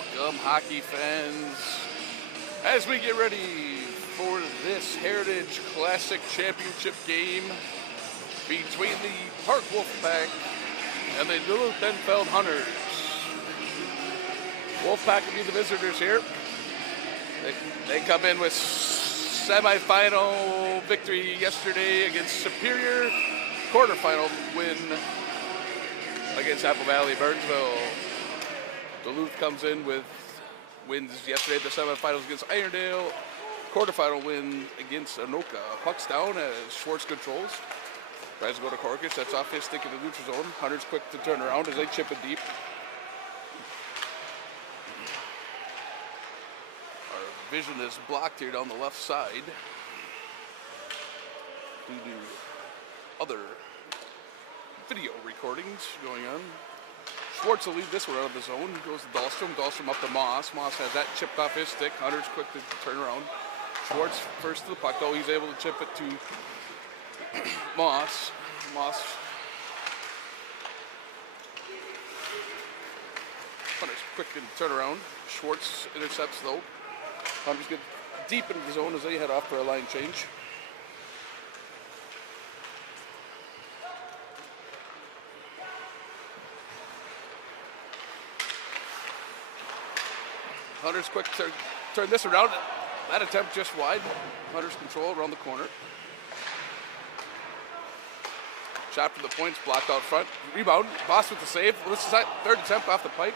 Welcome, hockey fans, as we get ready for this Heritage Classic Championship game between the Park Wolfpack and the Duluth Denfeld Hunters. Wolfpack will be the visitors here. They come in with semifinal victory yesterday against Superior, quarterfinal win against Apple Valley Burnsville. Duluth comes in with wins yesterday at the semifinals against Irondale, quarterfinal win against Anoka. Puck's down as Schwartz controls. Tries to go to Korkish, that's off his stick in the neutral zone. Hunter's quick to turn around as they chip it deep. Our vision is blocked here down the left side due to other video recordings going on. Schwartz will leave this one out of the zone. Goes to Dahlstrom. Dahlstrom up to Moss. Moss has that chipped off his stick. Hunter's quick to turn around. Schwartz first to the puck, though. He's able to chip it to Moss. Moss. Hunter's quick to turn around. Schwartz intercepts, though. Hunter's get deep into the zone as they head off for a line change. Hunter's quick to turn this around. That attempt just wide. Hunter's control around the corner. Shot from the points, blocked out front. Rebound. Boss with the save. This is that third attempt off the pipe.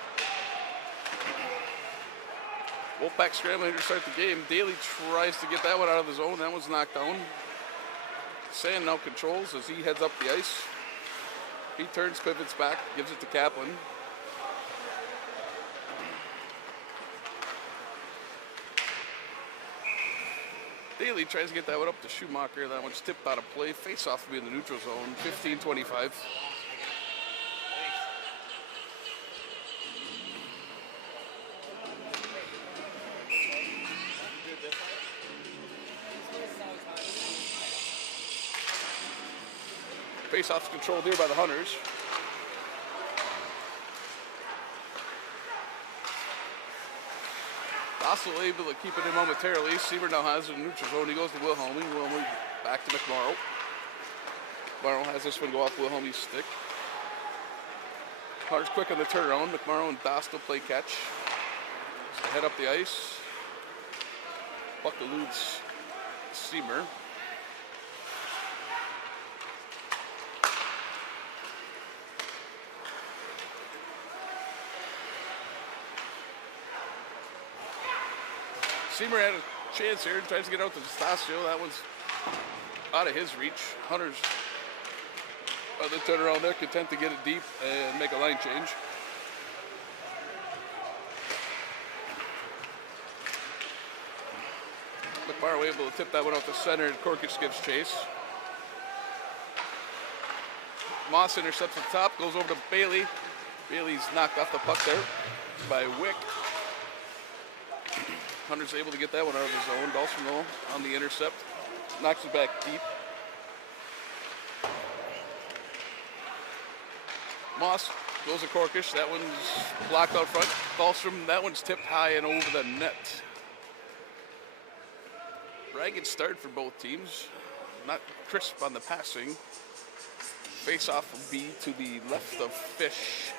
Wolfpack scrambling to start the game. Daly tries to get that one out of the zone. That one's knocked down. Sand now controls as he heads up the ice. He turns, pivots back, gives it to Kaplan. Daly tries to get that one up to Schumacher. That one's tipped out of play. Face-off will be in the neutral zone. 15-25. Face-off's controlled here by the Hunters. Also able to keep it in momentarily. Seaver now has it in neutral zone. He goes to Wilhelmy. Wilhelmy back to McMorrow. McMorrow has this one go off Wilhelmy's stick. Hunter's quick on the turnaround. McMorrow and Dostal play catch. So head up the ice. Puck eludes Seamer. Seamer had a chance here and tries to get out to Stasio. That one's out of his reach. Hunters on the turnaround there, content to get it deep and make a line change. McMorrow able to tip that one out to center and Korkic gives chase. Moss intercepts at the top, goes over to Bailey. Bailey's knocked off the puck there by Wick. Hunter's able to get that one out of the zone. Dahlstrom though on the intercept. Knocks it back deep. Moss goes to Korkish. That one's blocked out front. Dahlstrom, that one's tipped high and over the net. Ragged start for both teams. Not crisp on the passing. Face-off will be to the left of Fish.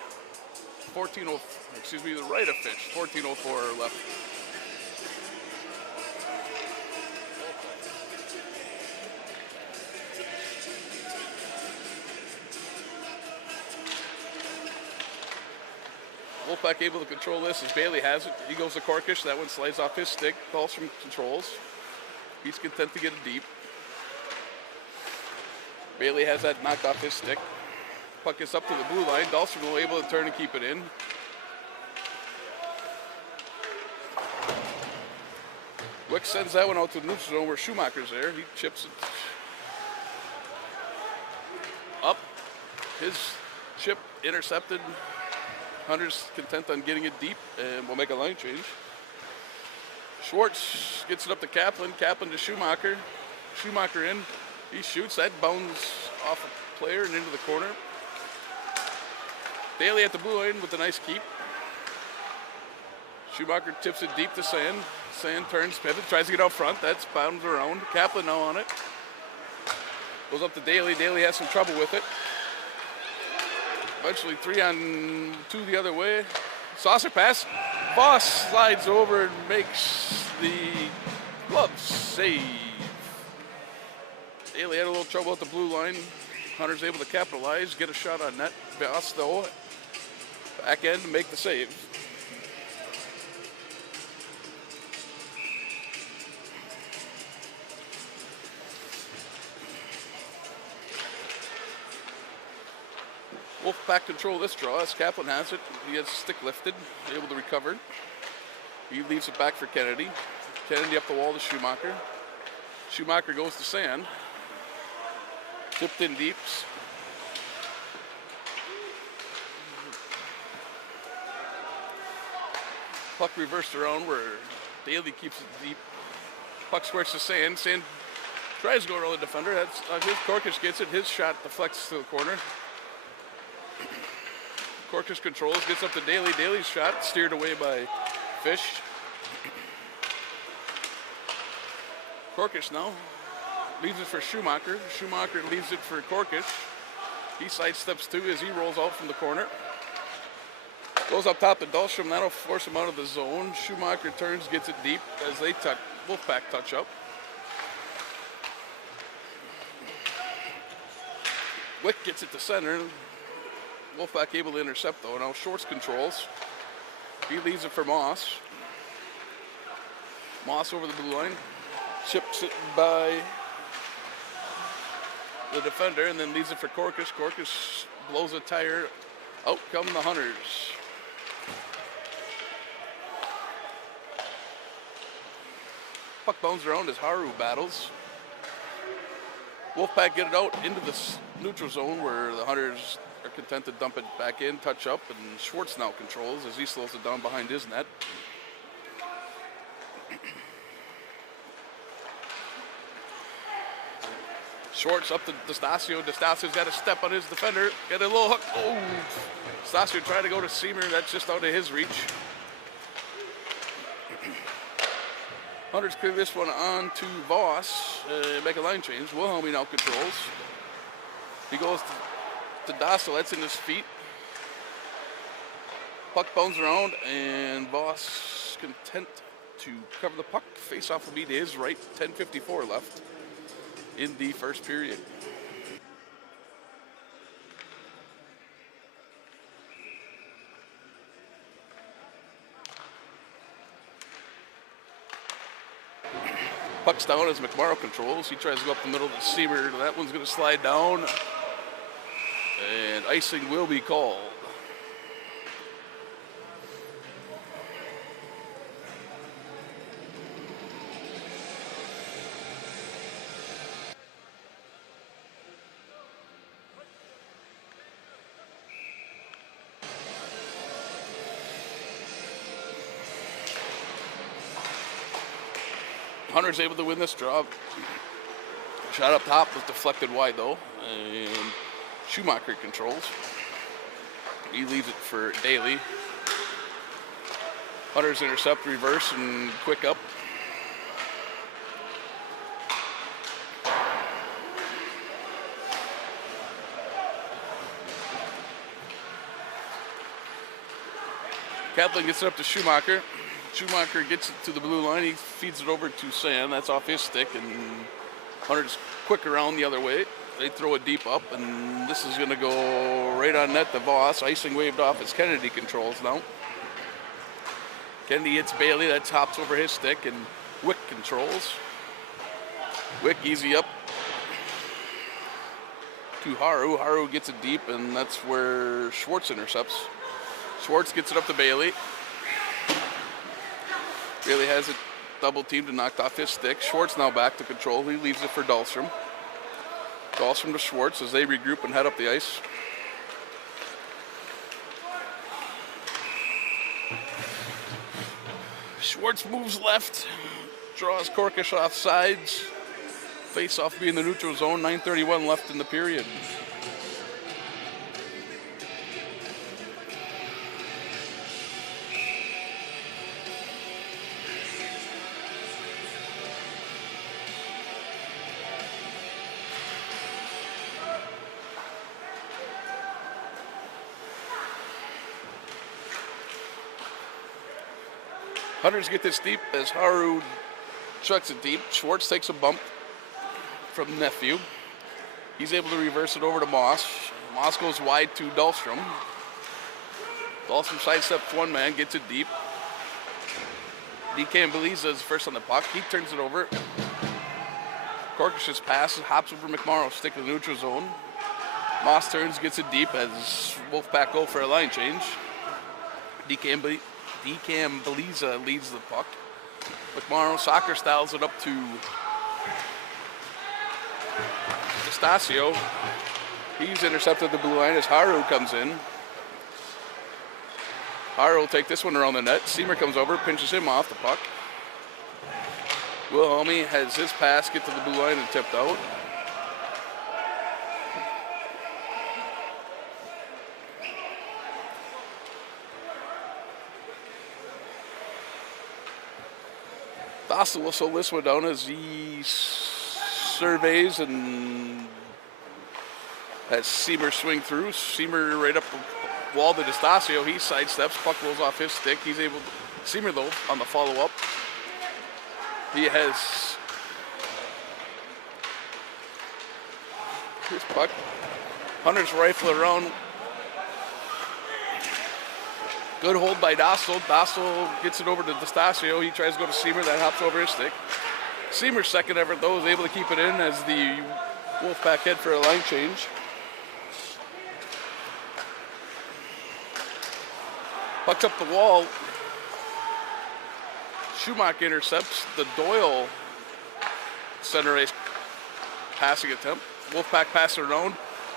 The right of Fish. 14:04 left. Wolfpack able to control this as Bailey has it. He goes to Korkish. That one slides off his stick. Dahlstrom controls. He's content to get it deep. Bailey has that knocked off his stick. Puck is up to the blue line. Dahlstrom will able to turn and keep it in. Wick sends that one out to the neutral zone where Schumacher's there. He chips it up. His chip intercepted. Hunter's content on getting it deep and will make a line change. Schwartz gets it up to Kaplan. Kaplan to Schumacher. Schumacher in. He shoots. That bounds off a player and into the corner. Daly at the blue line with a nice keep. Schumacher tips it deep to Sand. Sand turns, pivot, tries to get out front. That's bottoms around. Kaplan now on it. Goes up to Daly. Daly has some trouble with it. Eventually 3-on-2 the other way. Saucer pass. Voss slides over and makes the glove save. Daly had a little trouble at the blue line. Hunter's able to capitalize, get a shot on net. Voss, though, back end to make the save. Wolfpack control this draw as Kaplan has it. He has stick lifted, able to recover. He leaves it back for Kennedy. Kennedy up the wall to Schumacher. Schumacher goes to Sand. Tipped in deeps. Puck reversed around where Daly keeps it deep. Puck squares to Sand. Sand tries to go around the defender. That's his. Korkish gets it. His shot deflects to the corner. Korkish controls, gets up to Daly. Daly's shot steered away by Fish. Korkish now leaves it for Schumacher. Schumacher leaves it for Korkish. He sidesteps too as he rolls out from the corner. Goes up top to Dahlstrom. That'll force him out of the zone. Schumacher turns, gets it deep as they touch. Wolfpack touch up. Wick gets it to center. Wolfpack able to intercept though. Now Shorts controls. He leaves it for Moss. Moss over the blue line. Chips it by the defender and then leaves it for Korkish. Korkish blows a tire. Out come the Hunters. Puck bounces around as Haru battles. Wolfpack get it out into the neutral zone where the Hunters are content to dump it back in, touch up, and Schwartz now controls as he slows it down behind his net. Schwartz up to DeStasio. DeStasio's got a step on his defender. Got a little hook. Oh! DeStasio trying to go to Seamer. That's just out of his reach. Hunters clear this one on to Voss. Make a line change. Wilhelmy now controls. He goes to Dassel. That's in his feet. Puck bounces around, and Voss content to cover the puck. Face off will be to his right. 10:54 left in the first period. Puck's down as McMorrow controls. He tries to go up the middle to Seamer. That one's going to slide down. And icing will be called. Hunter's able to win this draw. Shot up top was deflected wide though, and Schumacher controls. He leaves it for Daly. Hunter's intercept, reverse, and quick up. Kaplan gets it up to Schumacher. Schumacher gets it to the blue line. He feeds it over to Sam. That's off his stick, and Hunter's quick around the other way. They throw it deep up, and this is going to go right on net to Voss. Icing waved off as Kennedy controls now. Kennedy hits Bailey. That tops over his stick, and Wick controls. Wick easy up to Haru. Haru gets it deep, and that's where Schwartz intercepts. Schwartz gets it up to Bailey. Bailey has it double teamed and knocked off his stick. Schwartz now back to control. He leaves it for Dahlstrom. Dahlstrom to Schwartz as they regroup and head up the ice. Schwartz moves left, draws Korkish off sides. Face off being the neutral zone. 9:31 left in the period. Hunters get this deep as Haru chucks it deep. Schwartz takes a bump from Nephew. He's able to reverse it over to Moss. Moss goes wide to Dahlstrom. Dahlstrom sidesteps one man, gets it deep. DK Beliza is first on the puck. He turns it over. Korkish's pass hops over McMorrow, stick in the neutral zone. Moss turns, gets it deep as Wolfpack go for a line change. DK Beliza leads the puck. McMorrow soccer styles it up to Estacio. He's intercepted the blue line as Haru comes in. Haru will take this one around the net. Seamer comes over, pinches him off the puck. Wilhelmy has his pass get to the blue line and tipped out. Dossel will slow this one down as he surveys and has Seamer swing through. Seamer right up the wall to D'Estacio. He sidesteps. Puck rolls off his stick. He's able to, Seamer though, on the follow-up. He has his puck. Hunters rifle around. Good hold by Dossel. Dossel gets it over to D'Estacio. He tries to go to Seamer. That hops over his stick. Seamer's second effort, though, is able to keep it in as the Wolfpack head for a line change. Puck's up the wall. Schumacher intercepts the Doyle center ice passing attempt. Wolfpack pass it around.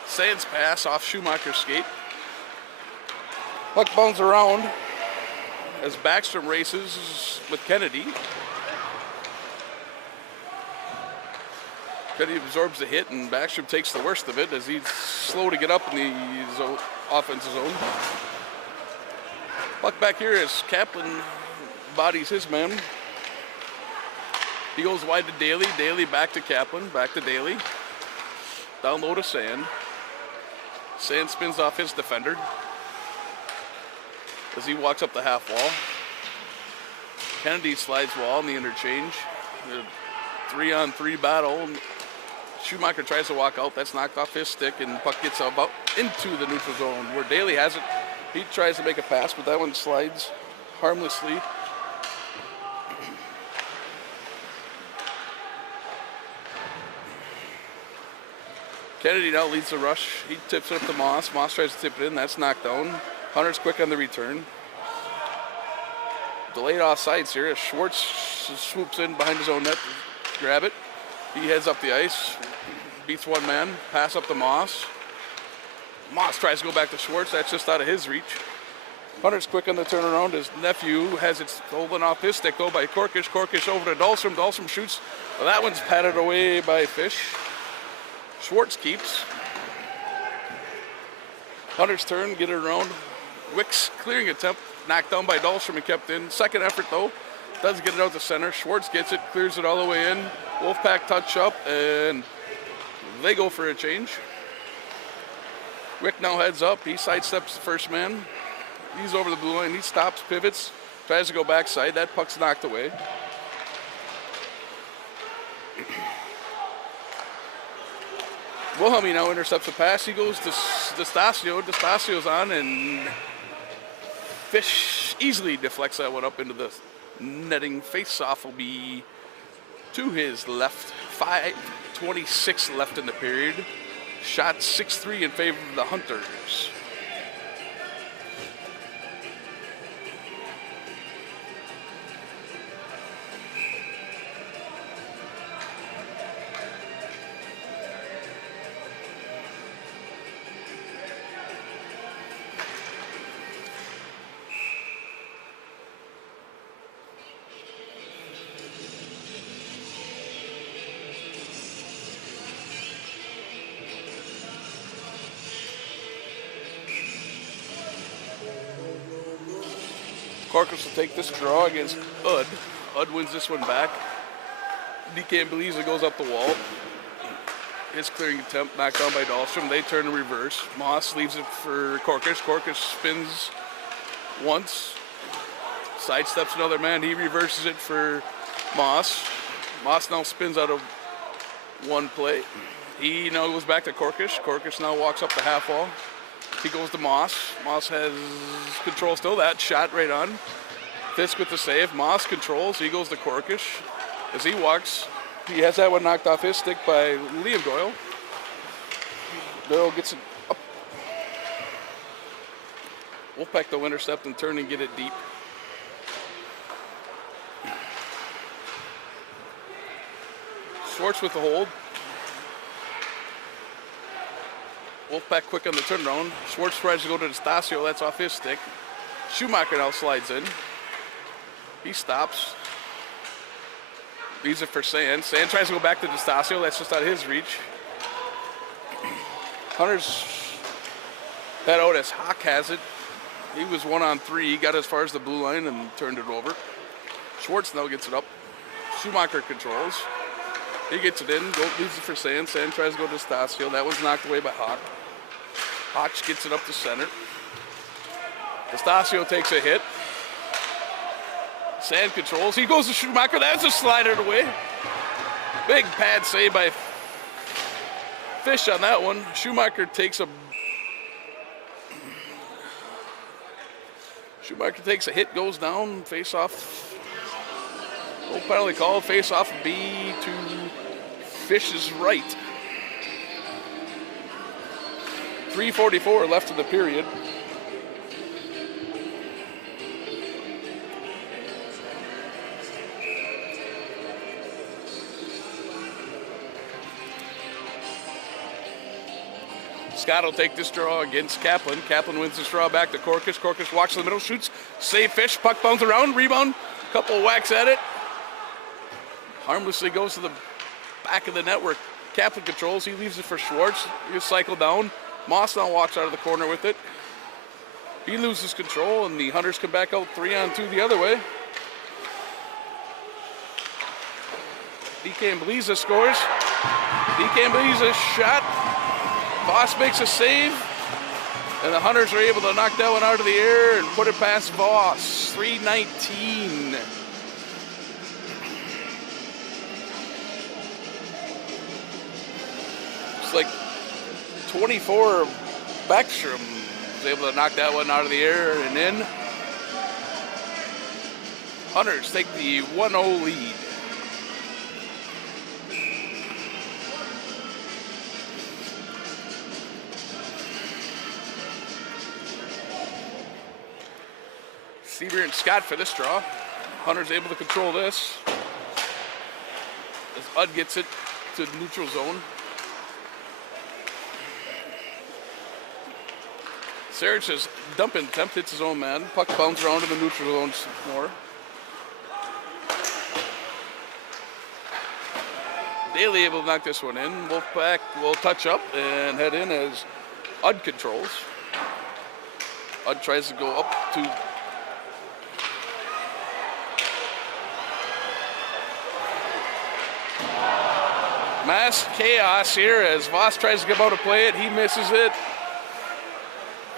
Sands pass off Schumacher's skate. Puck bounces around as Backstrom races with Kennedy. Kennedy absorbs the hit and Backstrom takes the worst of it as he's slow to get up in the offensive zone. Puck back here as Kaplan bodies his man. He goes wide to Daly. Daly back to Kaplan. Back to Daly. Down low to Sand. Sand spins off his defender as he walks up the half wall. Kennedy slides wall in the interchange. A 3-on-3 battle. Schumacher tries to walk out. That's knocked off his stick and puck gets about into the neutral zone where Daly has it. He tries to make a pass, but that one slides harmlessly. Kennedy now leads the rush. He tips it up to Moss. Moss tries to tip it in. That's knocked down. Hunter's quick on the return. Delayed offsides here as Schwartz swoops in behind his own net to grab it. He heads up the ice. Beats one man. Pass up to Moss. Moss tries to go back to Schwartz. That's just out of his reach. Hunter's quick on the turnaround. His nephew has it stolen off his stick, though, by Korkish. Korkish over to Dahlstrom. Dahlstrom shoots. Well, that one's patted away by Fish. Schwartz keeps. Hunter's turn. Get it around. Wick's clearing attempt. Knocked down by Dahlstrom and kept in. Second effort, though. Does get it out to center. Schwartz gets it. Clears it all the way in. Wolfpack touch up, and they go for a change. Wick now heads up. He sidesteps the first man. He's over the blue line. He stops, pivots, tries to go backside. That puck's knocked away. Wilhelmy now intercepts a pass. He goes to D'Estacio. D'Estacio's on, and Fish easily deflects that one up into the netting. Face-off will be to his left. 5:26 left in the period. Shot 6-3 in favor of the Hunters. Korkus will take this draw against Ud. Ud wins this one back. DK Beliza goes up the wall. His clearing attempt knocked down by Dahlstrom. They turn in reverse. Moss leaves it for Korkus. Korkus spins once. Sidesteps another man. He reverses it for Moss. Moss now spins out of one play. He now goes back to Korkish. Korkish now walks up the half wall. He goes to Moss. Moss has control still. That shot right on. Fisk with the save. Moss controls. He goes to Korkish. As he walks, he has that one knocked off his stick by Liam Doyle. Doyle gets it up. Wolfpack though intercept and turn and get it deep. Schwartz with the hold. Wolfpack quick on the turnaround. Schwartz tries to go to Stasio. That's off his stick. Schumacher now slides in. He stops. Leaves it for Sand. Sand tries to go back to Stasio. That's just out of his reach. Hunter's that out as Hawk has it. He was 1-on-3. He got as far as the blue line and turned it over. Schwartz now gets it up. Schumacher controls. He gets it in. Leaves it for Sand. Sand tries to go to Stasio. That was knocked away by Hawk. Hotch gets it up to center. Stasio takes a hit. Sand controls. He goes to Schumacher. That's a slider away. Big pad save by Fish on that one. Schumacher takes a hit, goes down. Face off. No penalty call. Face off B to Fish's right. 3:44 left in the period. Scott will take this draw against Kaplan. Kaplan wins this draw back to Korkish. Korkish walks in the middle, shoots, save Fish, puck bounces around, rebound, couple of whacks at it. Harmlessly goes to the back of the network. Kaplan controls, he leaves it for Schwartz. He'll cycle down. Moss now walks out of the corner with it. He loses control, and the Hunters come back out 3-on-2 the other way. DK Mbeliza scores. DK Mbeliza shot. Voss makes a save, and the Hunters are able to knock that one out of the air and put it past Voss. 3:19. It's like 24. Backstrom was able to knock that one out of the air and in. Hunters take the 1-0 lead. Seaver and Scott for this draw. Hunter's able to control this. As Udd gets it to the neutral zone. Sarich says dump and attempt, hits his own man. Puck bounces around in the neutral zone some more. Daly able to knock this one in. Wolfpack will touch up and head in as Udd controls. Udd tries to go up to mass chaos here as Voss tries to get out to play it. He misses it.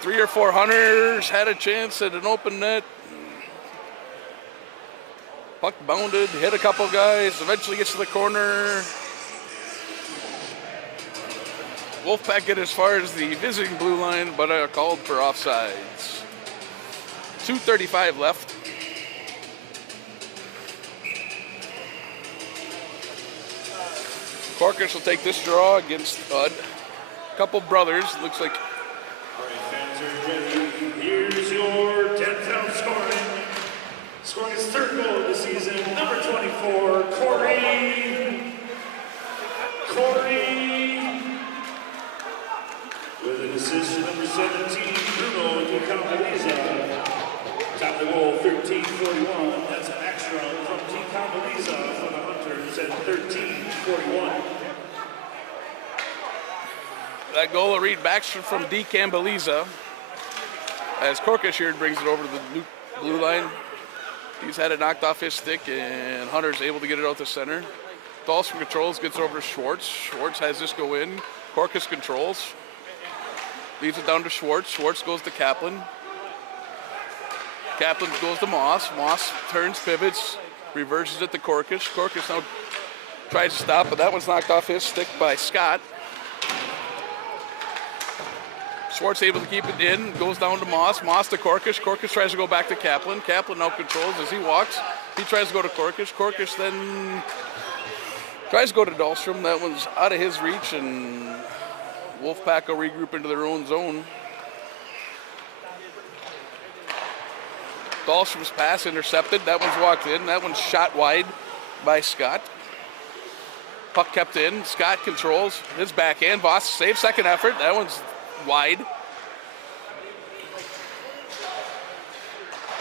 3 or 4 Hunters had a chance at an open net. Puck bounded, hit a couple guys, eventually gets to the corner. Wolfpack get as far as the visiting blue line, but are called for offsides. 2:35 left. Korkish will take this draw against Udd. Couple brothers, looks like. All right, fans are ready. Here's your Denfeld scoring. Scoring his 3rd goal of the season, number 24, Corey. With an assist to number 17, Bruno DeCampaliza. Top of the goal, 13:41. That's an extra from DeCampaliza for the Hunters at 13:41. That goal will read Backstrom from DeCampaliza. As Korkish here brings it over to the blue line. He's had it knocked off his stick, and Hunter's able to get it out to center. Dahlstrom controls, gets it over to Schwartz. Schwartz has this go in. Korkish controls. Leaves it down to Schwartz. Schwartz goes to Kaplan. Kaplan goes to Moss. Moss turns, pivots, reverses it to Korkish. Korkish now tries to stop, but that one's knocked off his stick by Scott. Schwartz able to keep it in, goes down to Moss. Moss to Korkish. Korkish tries to go back to Kaplan. Kaplan now controls as he walks. He tries to go to Korkish. Korkish then tries to go to Dahlstrom. That one's out of his reach, and Wolfpack will regroup into their own zone. Dahlstrom's pass intercepted. That one's walked in. That one's shot wide by Scott. Puck kept in. Scott controls his backhand. Voss saves second effort. That one's wide.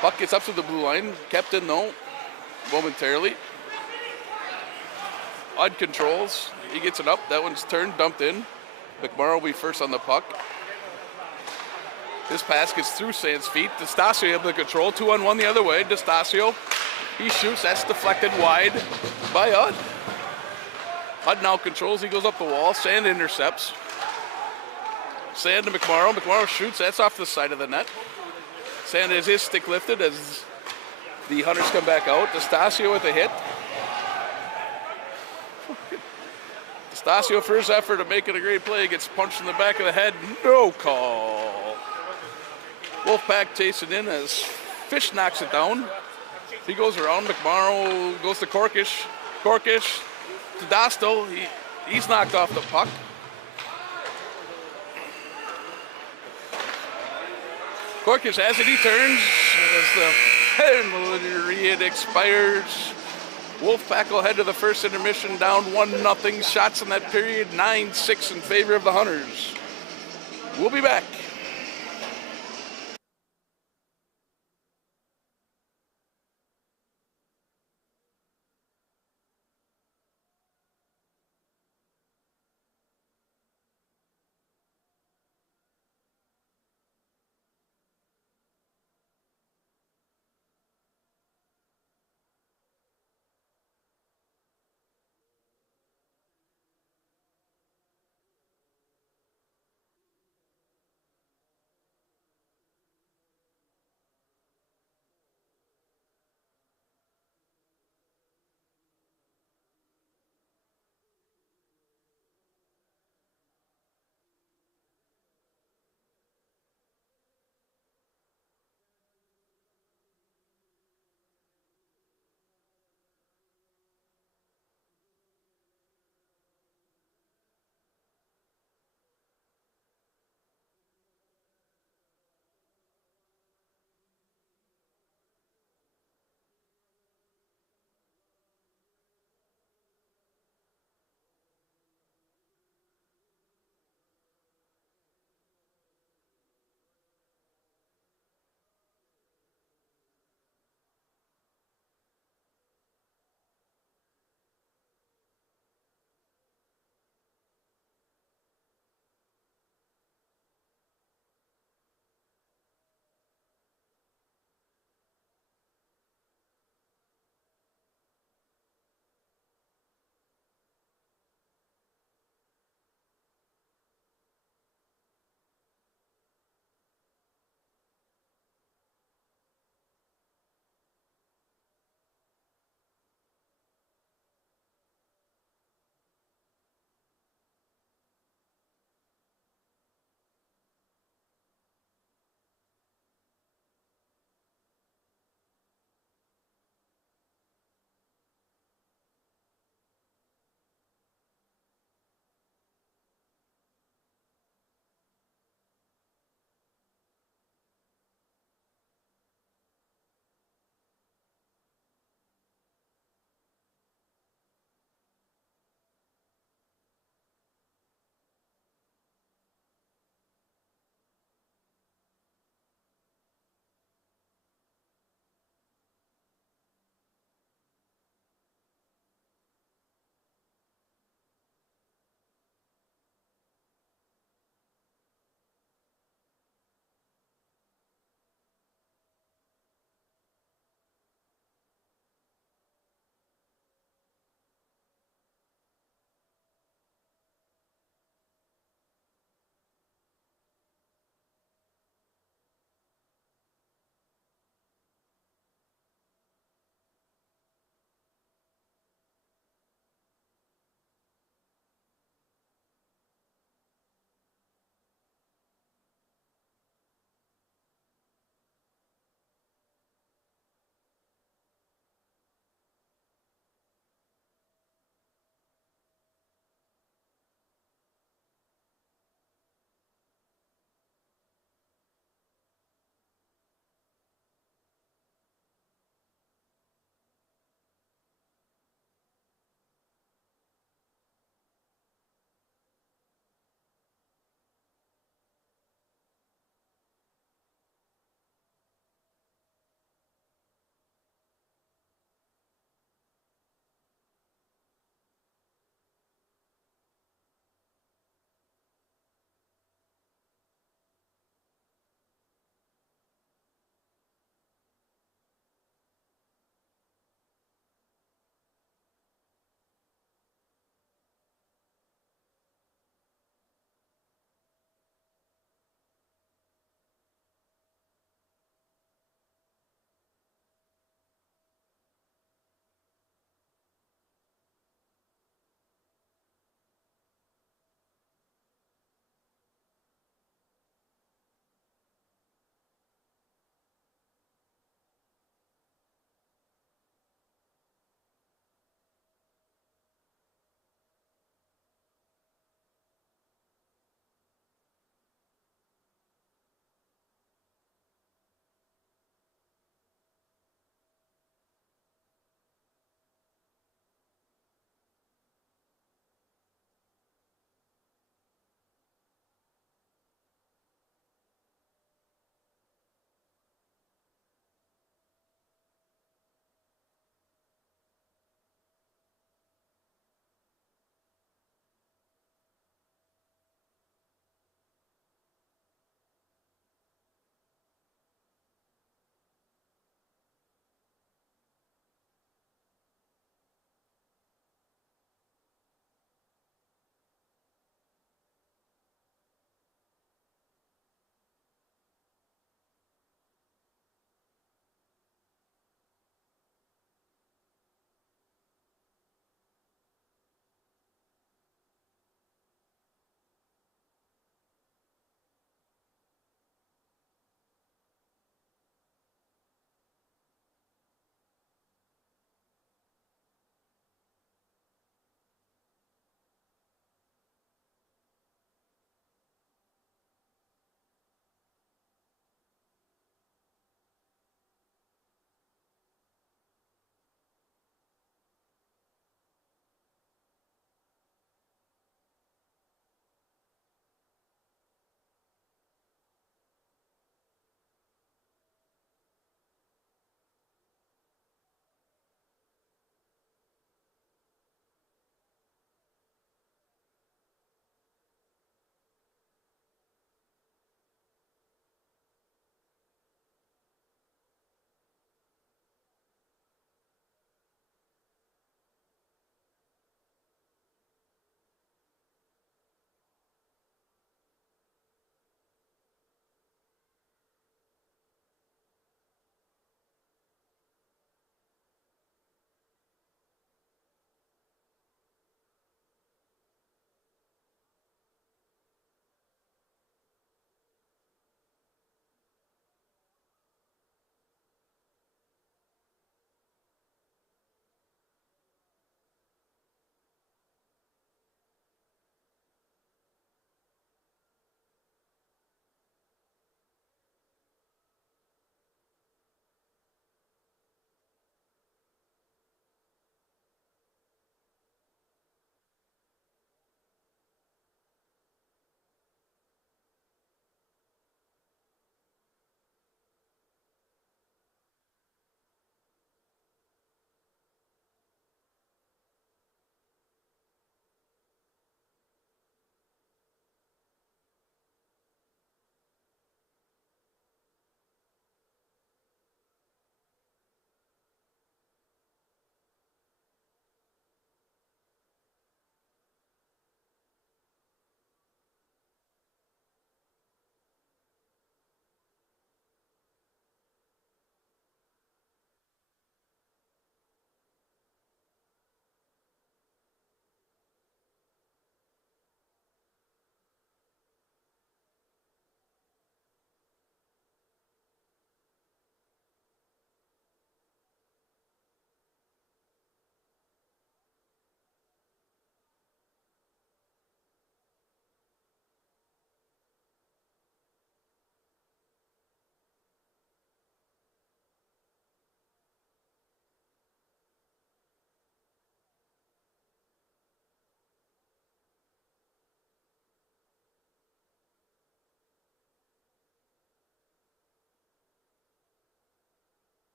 Puck gets up to the blue line. Kept in though, momentarily. Odd controls. He gets it up. That one's turned, dumped in. McMorrow will be first on the puck. This pass gets through Sand's feet. D'Estasio able to control. 2-on-1 the other way. D'Estasio, he shoots. That's deflected wide by Udd. Udd now controls. He goes up the wall. Sand intercepts. Sand to McMorrow. McMorrow shoots. That's off the side of the net. Sand has his stick lifted as the Hunters come back out. D'Estasio with a hit. D'Estasio, for his effort of making a great play, gets punched in the back of the head. No call. Wolfpack chasing in as Fish knocks it down. He goes around. McMorrow goes to Korkish. Korkish to Dosto. He's knocked off the puck. Korkish has it. He turns as the period expires. Wolfpack will head to the first intermission down 1-0. Shots in that period 9-6 in favor of the Hunters. We'll be back.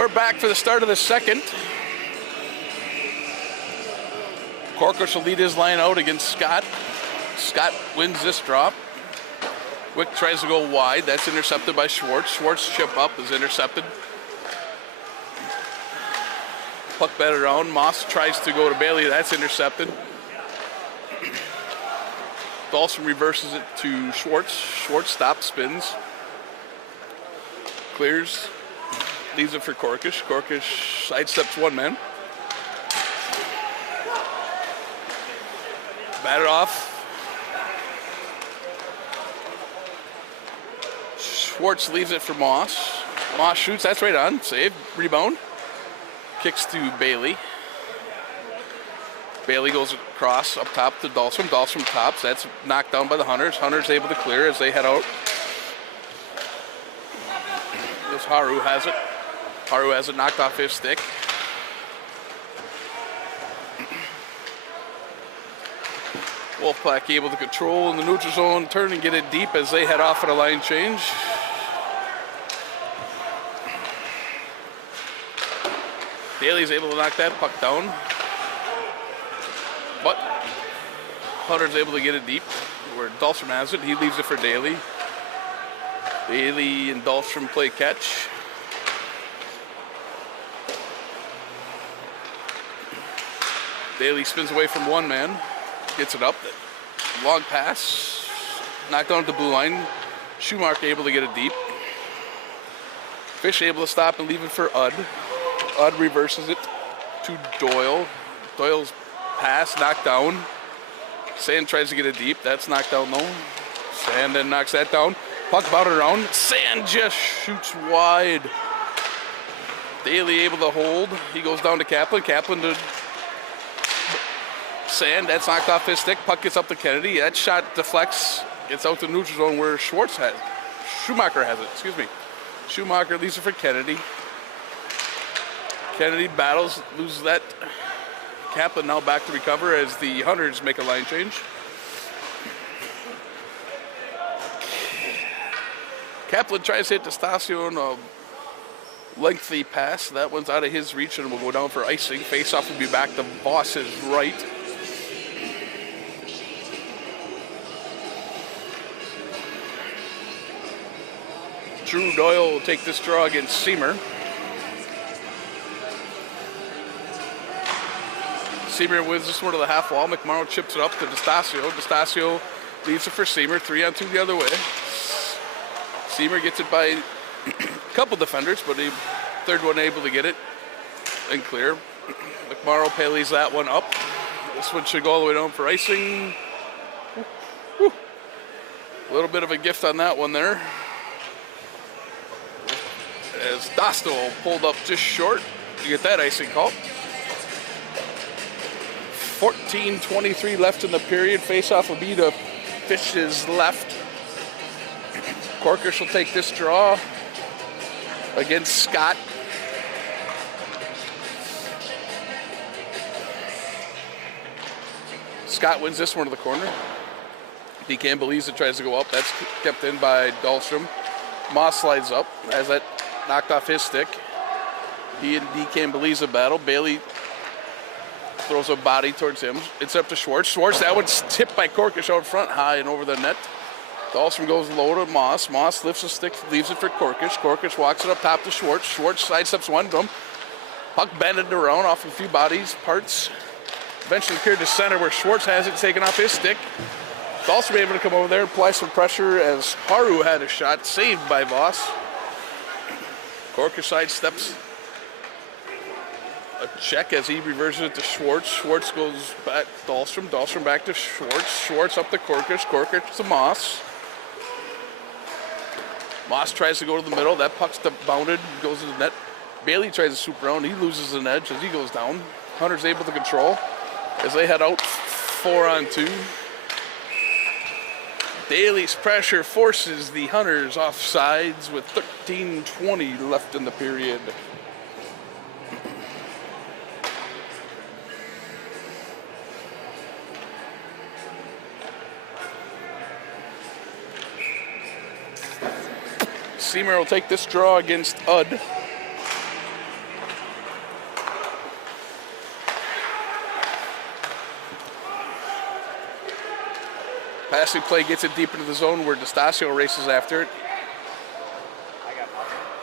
We're back for the start of the second. Corkish will lead his line out against Scott. Scott wins this drop. Wick tries to go wide. That's intercepted by Schwartz. Schwartz chip up is intercepted. Puck batted around. Moss tries to go to Bailey. That's intercepted. Dahlstrom reverses it to Schwartz. Schwartz stops, spins. Clears. Leaves it for Corkish. Corkish sidesteps one man. Batted off. Schwartz leaves it for Moss. Moss shoots. That's right on. Save. Rebound. Kicks to Bailey. Bailey goes across up top to Dahlstrom. Dahlstrom tops. That's knocked down by the Hunters. Hunters able to clear as they head out. This Haru has it. Haru has it knocked off his stick. Wolfpack able to control in the neutral zone, turn and get it deep as they head off at a line change. Daly's able to knock that puck down. But Hunter's able to get it deep where Dahlstrom has it. He leaves it for Daly. Daly and Dahlstrom play catch. Daly spins away from one man. Gets it up. Long pass. Knocked down at the blue line. Schumacher able to get it deep. Fish able to stop and leave it for Udd. Udd reverses it to Doyle. Doyle's pass knocked down. Sand tries to get it deep. That's knocked down though. Sand then knocks that down. Puck batted around. Sand just shoots wide. Daly able to hold. He goes down to Kaplan. Kaplan to Sand. That's knocked off his stick. Puck gets up to Kennedy. That shot deflects. Gets out to the neutral zone where Schumacher has it. Excuse me. Schumacher leaves it for Kennedy. Kennedy battles, loses that. Kaplan now back to recover as the Hunters make a line change. Kaplan tries to hit D'Estasio on a lengthy pass. That one's out of his reach and will go down for icing. Face-off will be back to Voss's right. Drew Doyle will take this draw against Seamer. Seamer wins this one to the half wall. McMorrow chips it up to D'Estasio. D'Estasio leaves it for Seamer. 3-on-2 the other way. Seamer gets it by a couple defenders, but the third one able to get it and clear. McMorrow paleys that one up. This one should go all the way down for icing. Woo. A little bit of a gift on that one there. As Dosto pulled up just short to get that icing call. 14:23 left in the period. Face-off will be to Fish's left. Corkish will take this draw against Scott. Scott wins this one to the corner. DK Ambeliza tries to go up. That's kept in by Dahlstrom. Moss slides up. Has that knocked off his stick. He and DK Ambeliza battle. Bailey throws a body towards him. It's up to Schwartz. Schwartz, that one's tipped by Corkish out front, high and over the net. Dahlstrom goes low to Moss. Moss lifts the stick, leaves it for Corkish. Corkish walks it up top to Schwartz. Schwartz sidesteps one of them. Puck bended around off a few bodies, parts. Eventually cleared to center where Schwartz has it taken off his stick. Dahlstrom able to come over there and apply some pressure as Haru had a shot saved by Voss. Corkish sidesteps a check as he reverses it to Schwartz. Schwartz goes back to Dahlstrom. Dahlstrom back to Schwartz. Schwartz up to Corkish. Corkish to Moss. Moss tries to go to the middle. That puck's bounded, goes to the net. Bailey tries to swoop around. He loses an edge as he goes down. Hunter's able to control as they head out 4-on-2. Daly's pressure forces the Hunters off sides with 13:20 left in the period. Seamer will take this draw against Udd. Passing play gets it deep into the zone where DeStasio races after it.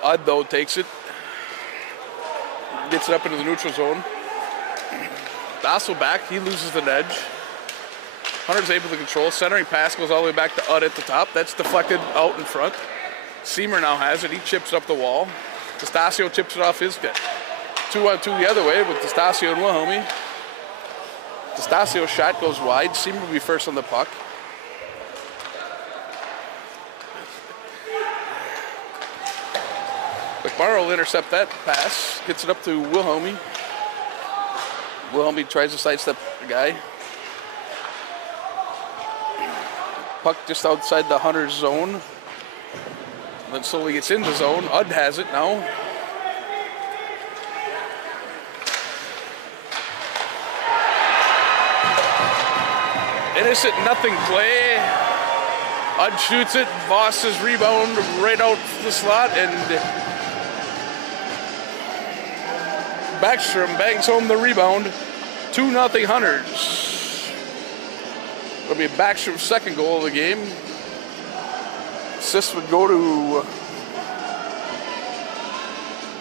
Udd, though, takes it. Gets it up into the neutral zone. Dassel back. He loses the edge. Hunter's able to control. Centering pass goes all the way back to Udd at the top. That's deflected out in front. Seamer now has it. He chips up the wall. DeStasio chips it off his stick. 2-on-2 the other way with DeStasio and Wilhelmi. DeStasio's shot goes wide. Seamer will be first on the puck. McMorrow will intercept that pass. Gets it up to Wilhelmi. Wilhelmi tries to sidestep the guy. Puck just outside the Hunter's zone. Then slowly gets into zone. Udd has it now. Innocent nothing play. Udd shoots it. Voss's rebound right out the slot, and Backstrom bangs home the rebound. 2-0 Hunters. It'll be Backstrom's second goal of the game. Assist would go to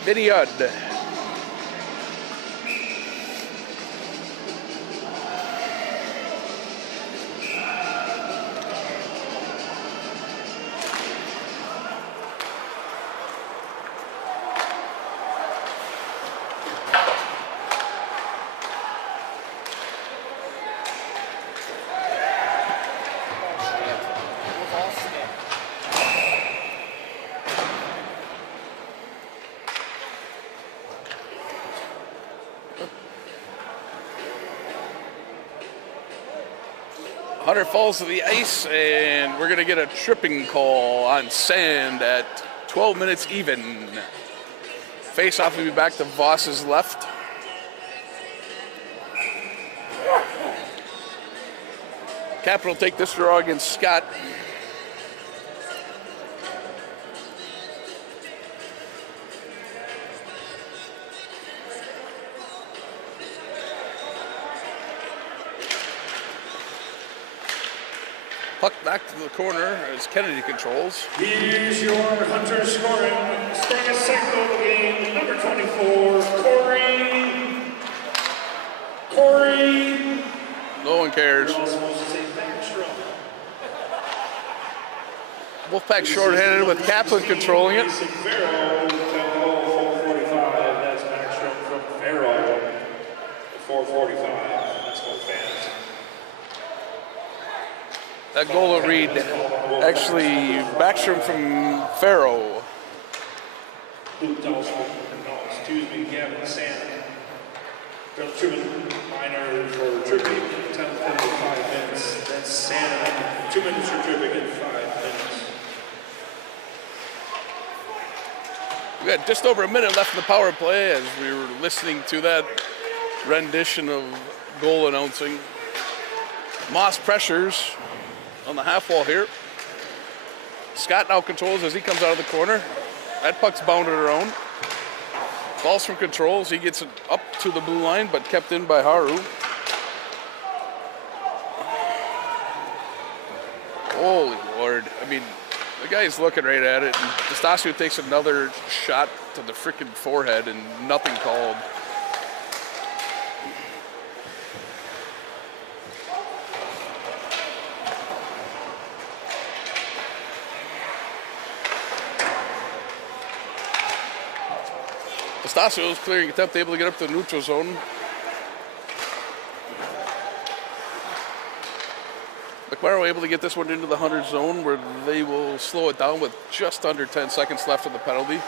Vinny Udd. Hunter falls to the ice, and we're going to get a tripping call on sand at 12 minutes even. Face-off will be back to Voss's left. Capital take this draw against Scott. Puck back to the corner as Kennedy controls. Here's your Hunter scoring a second goal of the game, number 24, Corey. No one cares. You're all supposed to say Backstrom. Wolfpack shorthanded with Kaplan controlling it. Farrow, 445. That's Backstrom from Farrow. 445. Let's go fans. That goal will read, actually, Backstrom from Farrow. Luke Dawson, no, excuse me, Gavin Sand. Bill Truman, minor for tripping, 10:45 minutes. That's Sand, 2 minutes for tripping in 5 minutes. We got just over a minute left in the power play as we were listening to that rendition of goal announcing. Moss pressures on the half wall here. Scott now controls as he comes out of the corner. That puck's bounded around. Falls from controls. He gets it up to the blue line, but kept in by Haru. Holy Lord. I mean, the guy's looking right at it. And DeStasio takes another shot to the freaking forehead and nothing called. DeStasio's clearing attempt, able to get up to the neutral zone. McMorrow able to get this one into the Hunter zone where they will slow it down with just under 10 seconds left of the penalty.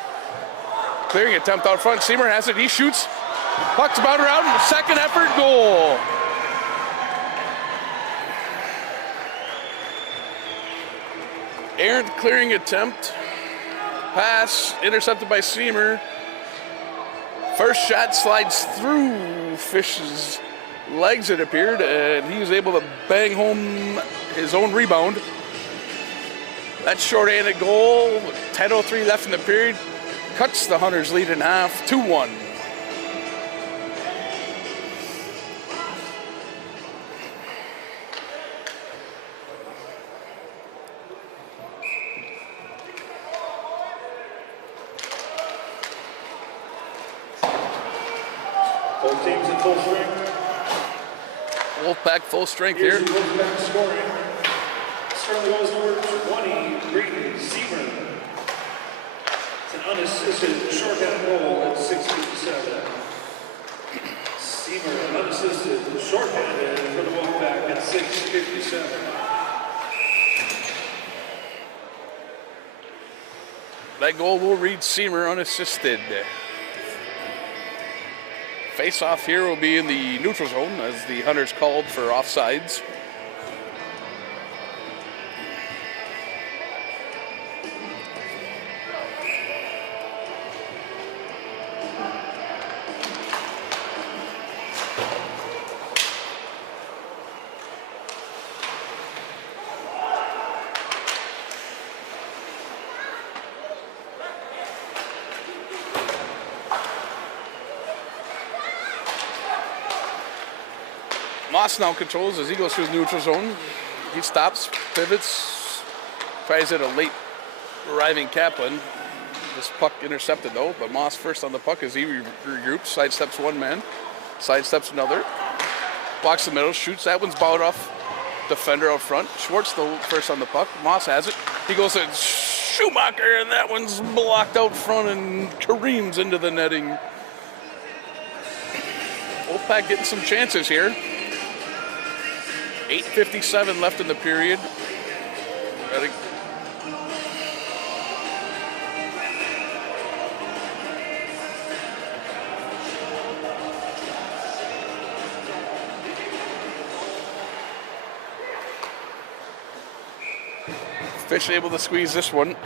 Clearing attempt out front. Seamer has it. He shoots. Puck's about around. Second effort goal. Errant clearing attempt. Pass intercepted by Seamer. First shot slides through Fish's legs, it appeared, and he was able to bang home his own rebound. That short-handed goal, 10:03 left in the period, cuts the Hunters' lead in half, 2-1. Wolfpack full strength Here's here. the Wolfpack scoring. Starting goals number 20, Brady Seamer. It's an unassisted shorthanded goal at 6:57. Seamer, unassisted shorthanded for the Wolfpack at 6:57. That goal will read Seamer unassisted. Face-off here will be in the neutral zone as the Hunters called for offsides. Moss now controls as he goes through his neutral zone. He stops, pivots, tries at a late arriving Kaplan. This puck intercepted though, but Moss first on the puck as he regroups, sidesteps one man, sidesteps another, blocks the middle, shoots. That one's bowed off. Defender out front. Schwartz though first on the puck. Moss has it. He goes to Schumacher, and that one's blocked out front and careens into the netting. Wolfpack getting some chances here. 8:57 left in the period. Ready. Fish able to squeeze this one.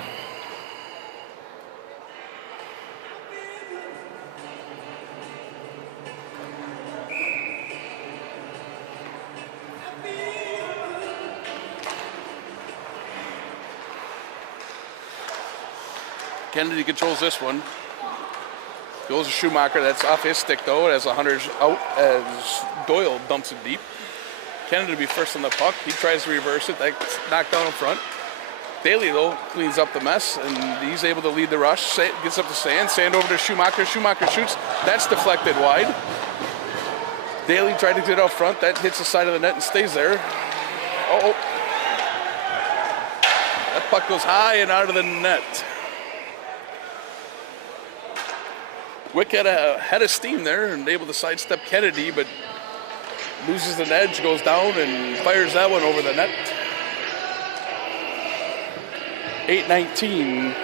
Kennedy controls this one. Goes to Schumacher. That's off his stick though as the Hunters out as Doyle dumps it deep. Kennedy to be first on the puck. He tries to reverse it. That's knocked down in front. Daly though cleans up the mess and he's able to lead the rush. Gets up to Sand. Sand over to Schumacher. Schumacher shoots. That's deflected wide. Daly tried to get out front. That hits the side of the net and stays there. Oh. That puck goes high and out of the net. Wick had a head of steam there and able to sidestep Kennedy, but loses an edge, goes down and fires that one over the net. 8:19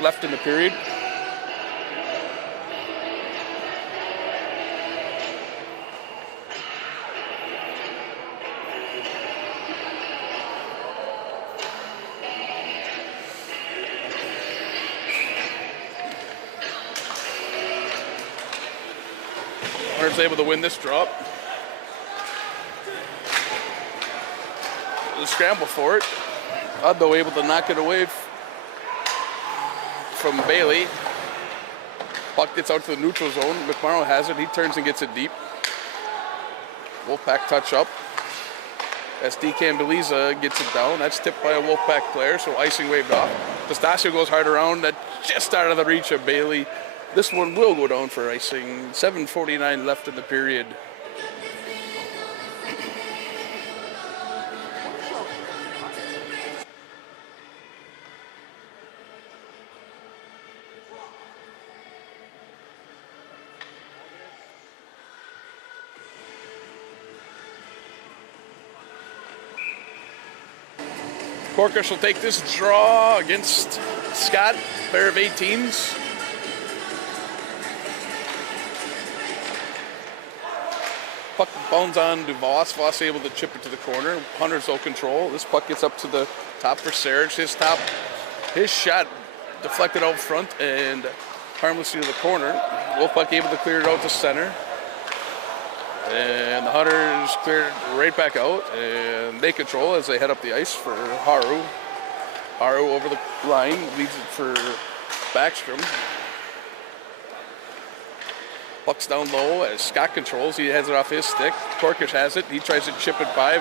left in the period. Hunter's able to win this drop. The scramble for it. Oddo able to knock it away from Bailey. Puck gets out to the neutral zone. McMorrow has it. He turns and gets it deep. Wolfpack touch up. As D. Cambeliza gets it down. That's tipped by a Wolfpack player, so icing waved off. Pistachio goes hard around. That just out of the reach of Bailey. This one will go down for icing. 7:49 left in the period. Corkish will take this draw against Scott, pair of 18s. Puck bounds on to Voss. Voss able to chip it to the corner. Hunters will control. This puck gets up to the top for Serge. His shot deflected out front and harmlessly to the corner. Wolfpack able to clear it out to center. And the Hunters cleared right back out, and they control as they head up the ice for Haru. Haru over the line, leads it for Backstrom. Puck's down low as Scott controls. He has it off his stick. Corkish has it. He tries to chip it by.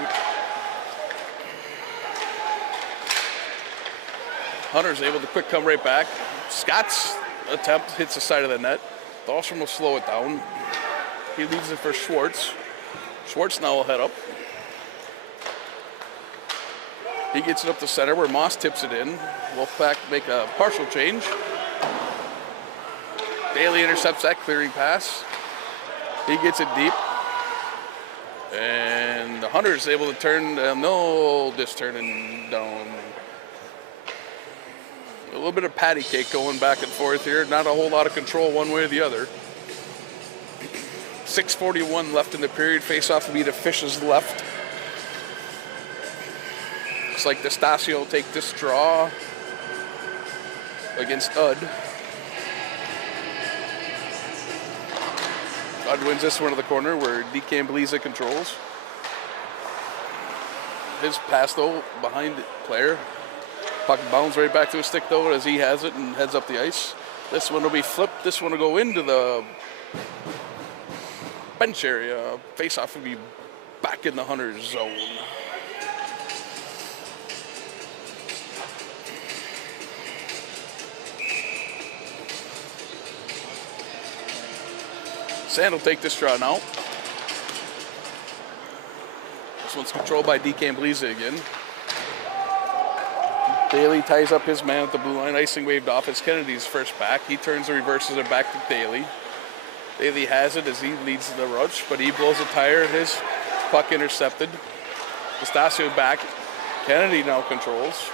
Hunter's able to quick come right back. Scott's attempt hits the side of the net. Dahlstrom will slow it down. He leaves it for Schwartz. Schwartz now will head up. He gets it up the center where Moss tips it in. Wolfpack make a partial change. Daly intercepts that clearing pass. He gets it deep. And the Hunters able to turn, no, just turning down. A little bit of patty cake going back and forth here. Not a whole lot of control one way or the other. 6:41 left in the period. Face-off will be to Fish's left. Looks like D'Estasio will take this draw against Udd. Udd wins this one to the corner where DeCambliza controls. His pass though behind the player. Puck bounds right back to his stick though as he has it and heads up the ice. This one will be flipped. This one will go into the bench area. Face-off will be back in the Hunters zone. Sand will take this draw now. This one's controlled by DeCambliza again. Daly ties up his man at the blue line. Icing waved off as Kennedy's first back. He turns and reverses it back to Daly. Daly has it as he leads the rush, but he blows a tire. His puck intercepted. D'Estasio back. Kennedy now controls.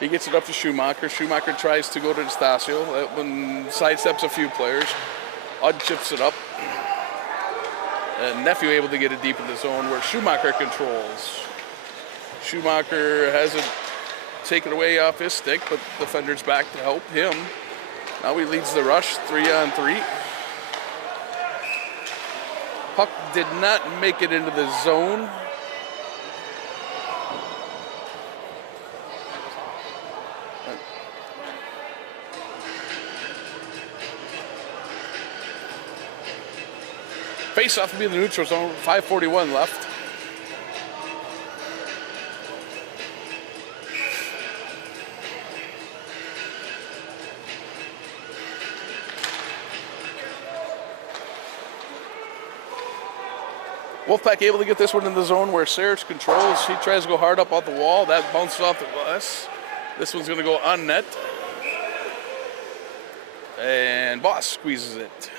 He gets it up to Schumacher. Schumacher tries to go to D'Estasio. That one sidesteps a few players. Udd chips it up. And Nephew able to get it deep in the zone where Schumacher controls. Schumacher has it taken away off his stick, but defender's back to help him. Now he leads the rush, 3-on-3. Puck did not make it into the zone. Face-off will be in the neutral zone, 5:41 left. Wolfpack able to get this one in the zone where Sarich controls. He tries to go hard up off the wall. That bounces off the glass. This one's going to go on net. And Boss squeezes it.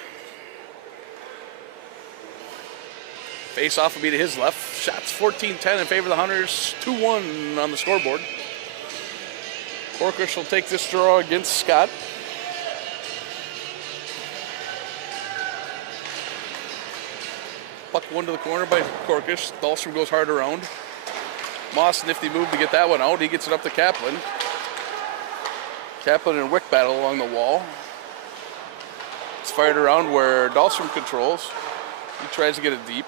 Face-off will be to his left. Shots 14-10 in favor of the Hunters. 2-1 on the scoreboard. Corkish will take this draw against Scott. Puck one to the corner by Corkish. Dahlstrom goes hard around. Moss, nifty move to get that one out. He gets it up to Kaplan. Kaplan and Wick battle along the wall. It's fired around where Dahlstrom controls. He tries to get it deep.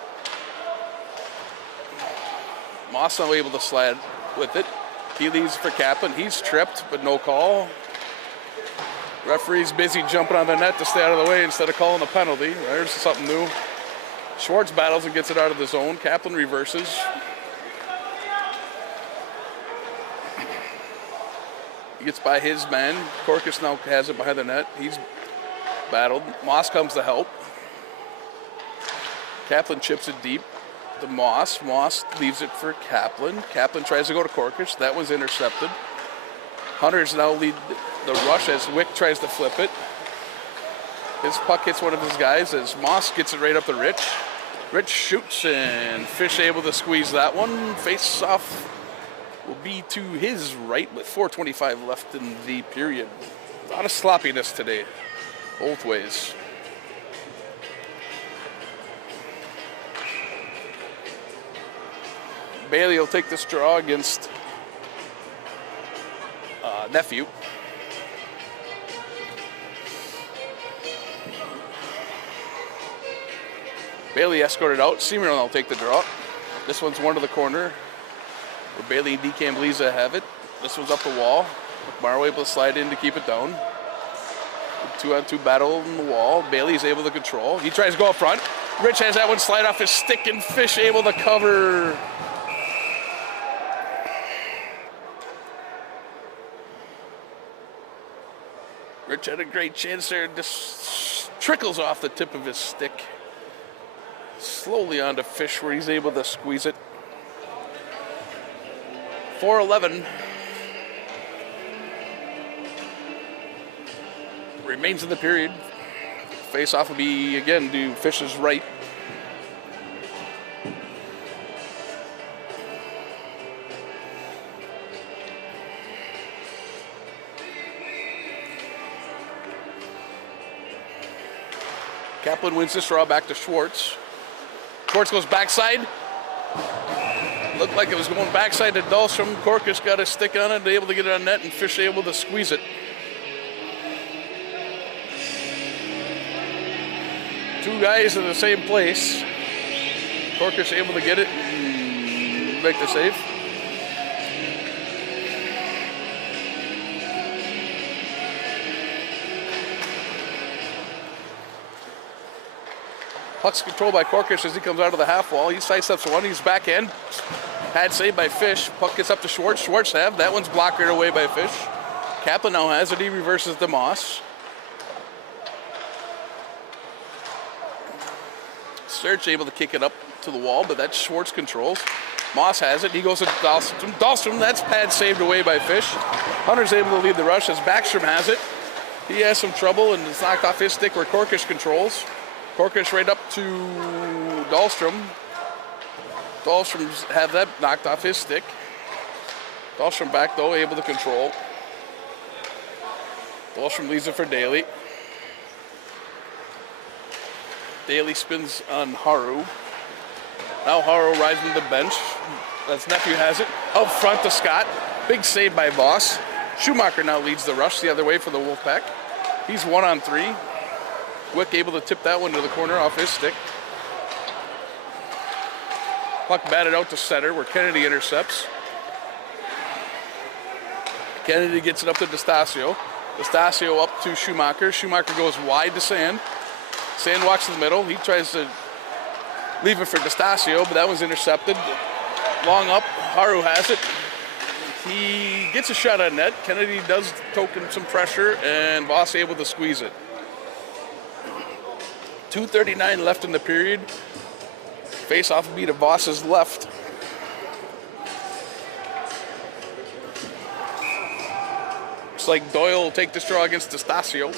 Moss not able to slide with it. He leaves for Kaplan. He's tripped, but no call. Referee's busy jumping on the net to stay out of the way instead of calling a penalty. There's something new. Schwartz battles and gets it out of the zone. Kaplan reverses. He gets by his man. Corkus now has it behind the net. He's battled. Moss comes to help. Kaplan chips it deep to Moss. Moss leaves it for Kaplan. Kaplan tries to go to Corkus. That one's intercepted. Hunters now lead the rush as Wick tries to flip it. His puck hits one of his guys as Moss gets it right up to Rich. Rich shoots and Fish able to squeeze that one. Face off will be to his right with 4:25 left in the period. A lot of sloppiness today, both ways. Bailey will take this draw against Nephew. Bailey escorted out. Seamer will take the draw. This one's one to the corner where Bailey and DeCambliza have it. This one's up the wall. McMorrow able to slide in to keep it down. 2-on-2 battle on the wall. Bailey's able to control. He tries to go up front. Rich has that one slide off his stick and Fish able to cover. Rich had a great chance there. Just trickles off the tip of his stick. Slowly onto Fish where he's able to squeeze it. 4:11 remains in the period. Face-off will be, again, to Fish's right. Kaplan wins this draw back to Schwartz. Schwartz goes backside. Looked like it was going backside to Dahlstrom. Korkus got a stick on it, able to get it on net, and Fish able to squeeze it. Two guys in the same place. Korkus able to get it and make the save. Puck's controlled by Korkus as he comes out of the half wall. He sidesteps one, he's backhand. Pad saved by Fish. Puck gets up to Schwartz. Schwartz have. That one's blocked right away by Fish. Kaplan now has it. He reverses to Moss. Search able to kick it up to the wall, but that's Schwartz controls. Moss has it. He goes to Dahlstrom. Dahlstrom, that's pad saved away by Fish. Hunter's able to lead the rush as Backstrom has it. He has some trouble and it's knocked off his stick where Korkus controls. Korkus right up to Dahlstrom. Dahlstrom's have that knocked off his stick. Dahlstrom back though, able to control. Dahlstrom leaves it for Daly. Daly spins on Haru. Now Haru rides from the bench. That's Nephew has it. Up front to Scott. Big save by Voss. Schumacher now leads the rush the other way for the Wolfpack. He's 1-on-3. Wick able to tip that one to the corner off his stick. Puck batted out to center where Kennedy intercepts. Kennedy gets it up to DeStasio. DeStasio up to Schumacher. Schumacher goes wide to Sand. Sand walks to the middle. He tries to leave it for DeStasio, but that was intercepted. Long up. Haru has it. He gets a shot on net. Kennedy does token some pressure, and Voss able to squeeze it. 2:39 left in the period. Face-off will be to Voss's left. Looks like Doyle will take this draw against DeStasio.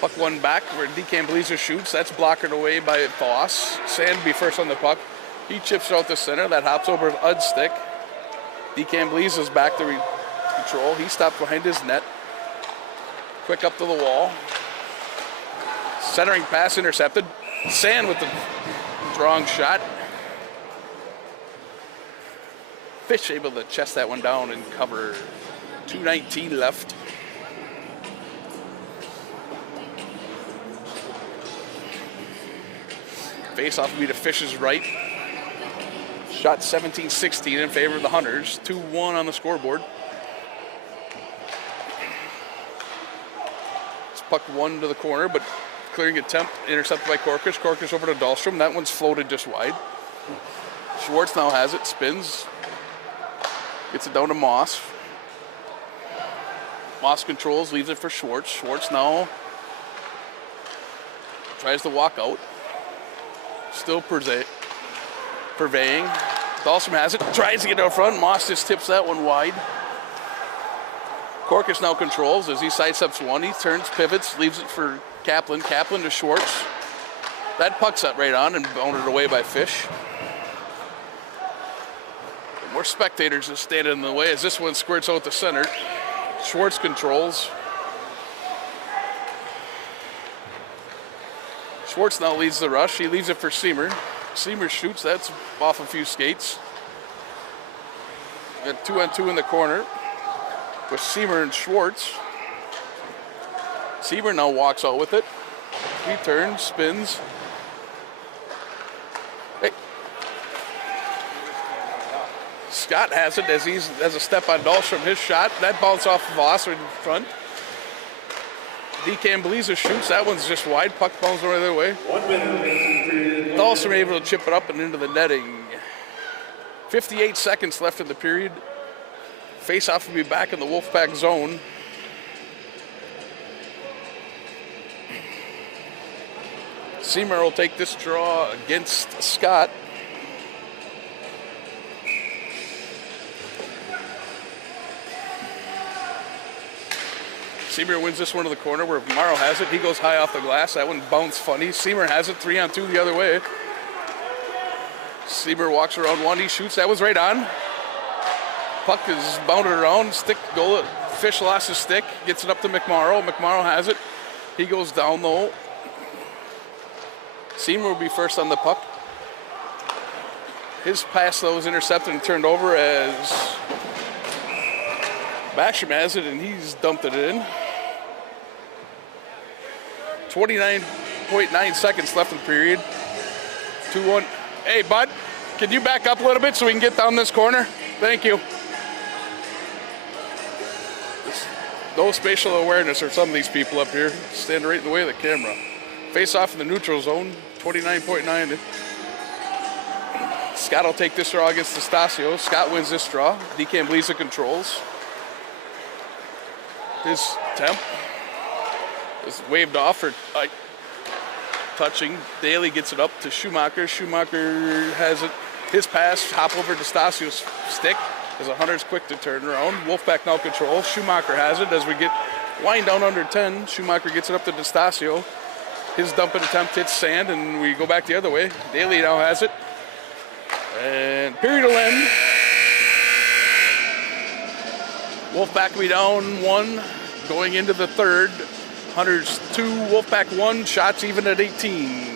Puck one back where DeCambleza shoots. That's blockered away by Voss. Sand be first on the puck. He chips it out the center. That hops over Ud's stick. DeCambleza's back to control. He stopped behind his net. Quick up to the wall. Centering pass intercepted. Sand with the strong shot. Fish able to chest that one down and cover. 2:19 left. Face-off will be to Fish's right. Shot 17-16 in favor of the Hunters. 2-1 on the scoreboard. It's puck one to the corner, but clearing attempt intercepted by Korkus. Korkus over to Dahlstrom. That one's floated just wide. Schwartz now has it. Spins. Gets it down to Moss. Moss controls, leaves it for Schwartz. Schwartz now tries to walk out. Still purveying. Dahlstrom has it. Tries to get out front. Moss just tips that one wide. Korkus now controls as he sidesteps one. He turns, pivots, leaves it for Kaplan. Kaplan to Schwartz. That puck's up right on and bounded away by Fish. More spectators just standing in the way as this one squirts out the center. Schwartz controls. Schwartz now leads the rush. He leaves it for Seymour. Seymour shoots. That's off a few skates. Got 2-on-2 in the corner with Seymour and Schwartz. Seymour now walks out with it. He turns, spins. Hey. Scott has it as he has a step on Dahlstrom. His shot. That bounced off Voss in front. DeCambleza shoots. That one's just wide. Puck bounces the other way. Dahlstrom able to chip it up and into the netting. 58 seconds left in the period. Face-off will be back in the Wolfpack zone. Seymour will take this draw against Scott. Seymour wins this one to the corner where Morrow has it. He goes high off the glass. That one bounced funny. Seymour has it 3-on-2 the other way. Seymour walks around one. He shoots. That was right on. Puck is bounded around. Stick goal. Fish lost his stick. Gets it up to McMorrow. McMorrow has it. He goes down low. Seymour will be first on the puck. His pass, though, was intercepted and turned over as Basham has it, and he's dumped it in. 29.9 seconds left in the period. 2-1. Hey, bud, can you back up a little bit so we can get down this corner? Thank you. No spatial awareness for some of these people up here. Stand right in the way of the camera. Face off in the neutral zone. 29.9. Scott will take this draw against Estasio. Scott wins this draw. DK Bleza controls. His temp is waved off for touching. Daly gets it up to Schumacher. Schumacher has it. His pass, hop over to Estasio's stick. As a Hunter's quick to turn around. Wolfpack now controls. Schumacher has it as we get wind down under 10. Schumacher gets it up to D'Estasio. His dumping attempt hits sand, and we go back the other way. Daly now has it. And period will end. Wolfpack will be down 1 going into the third. Hunters 2, Wolfpack 1. Shots even at 18.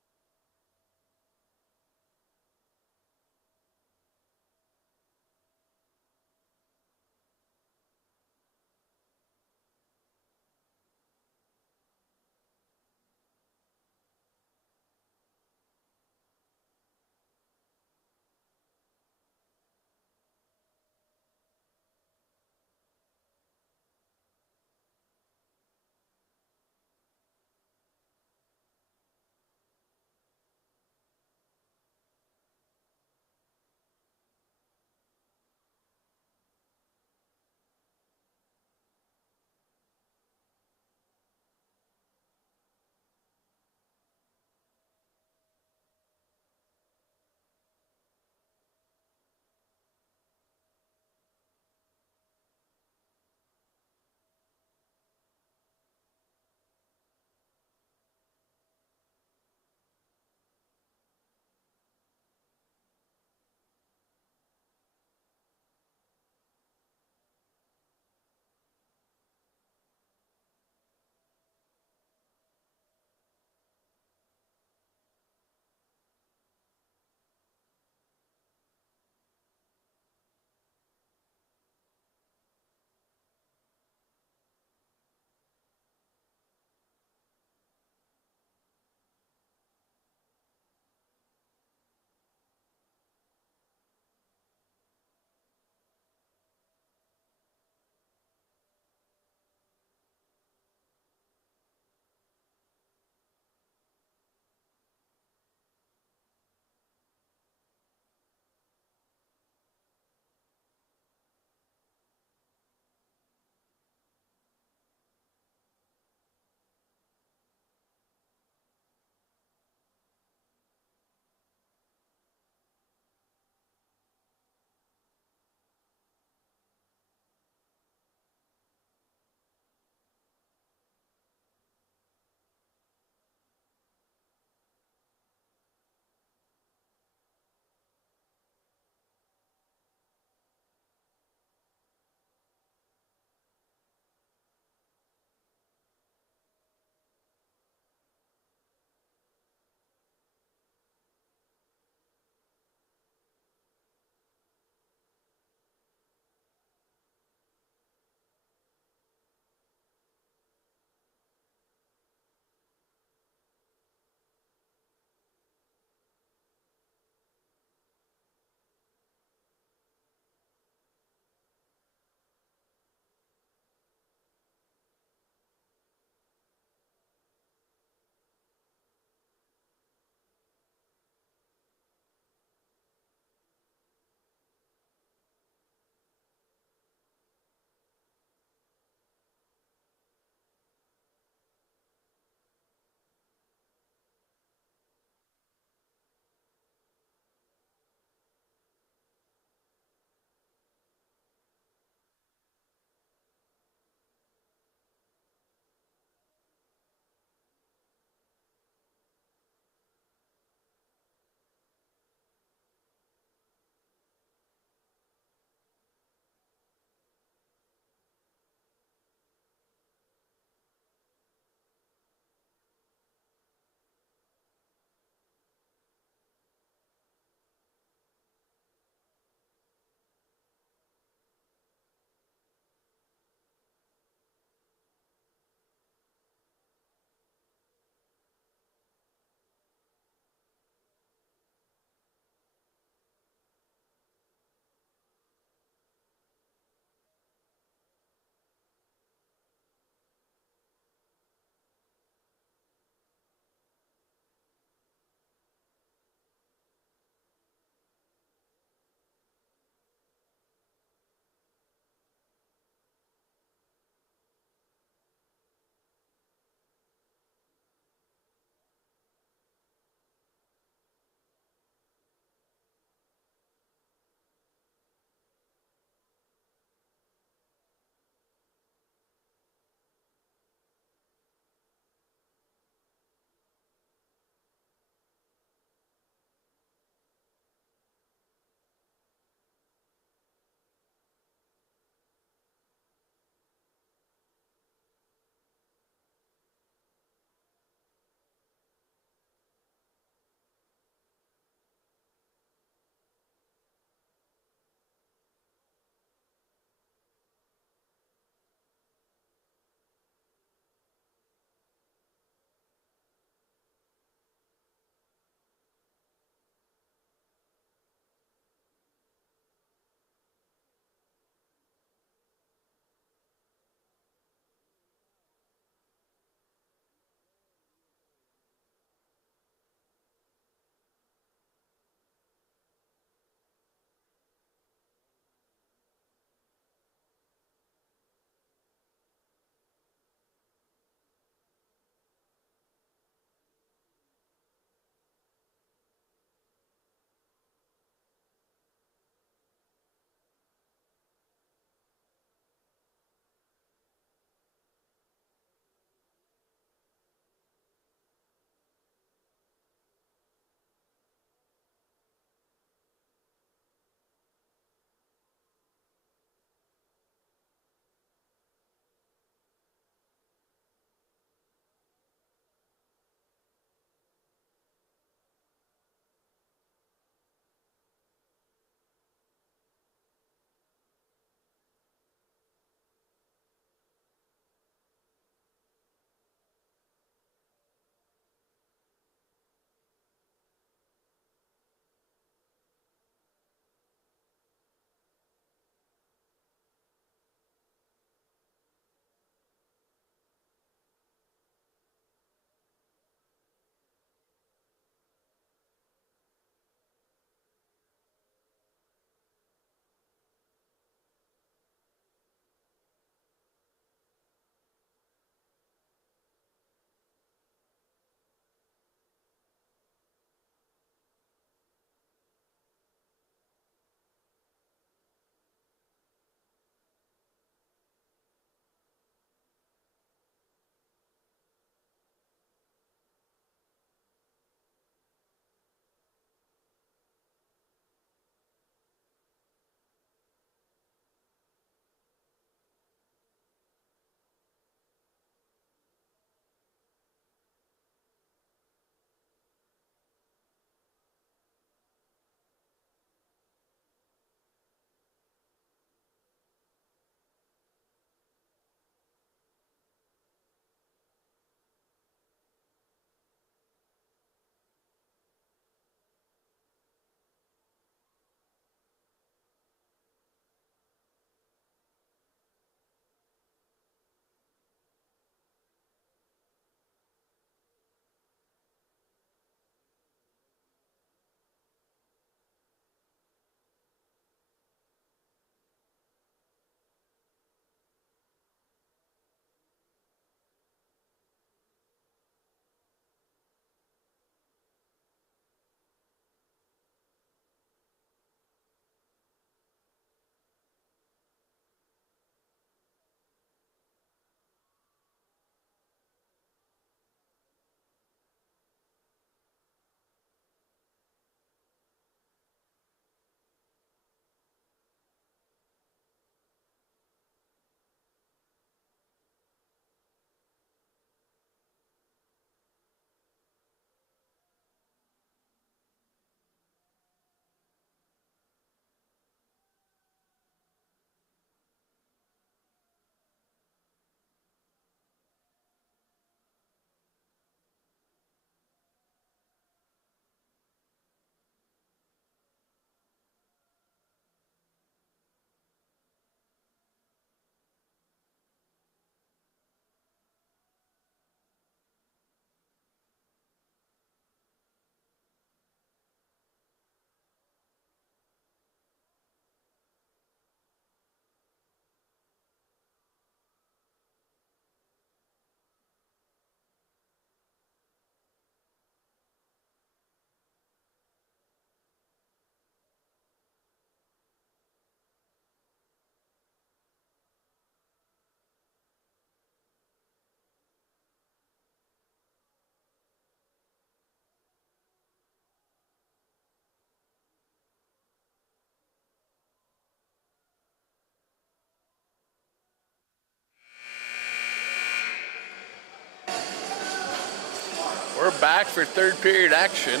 We're back for third period action.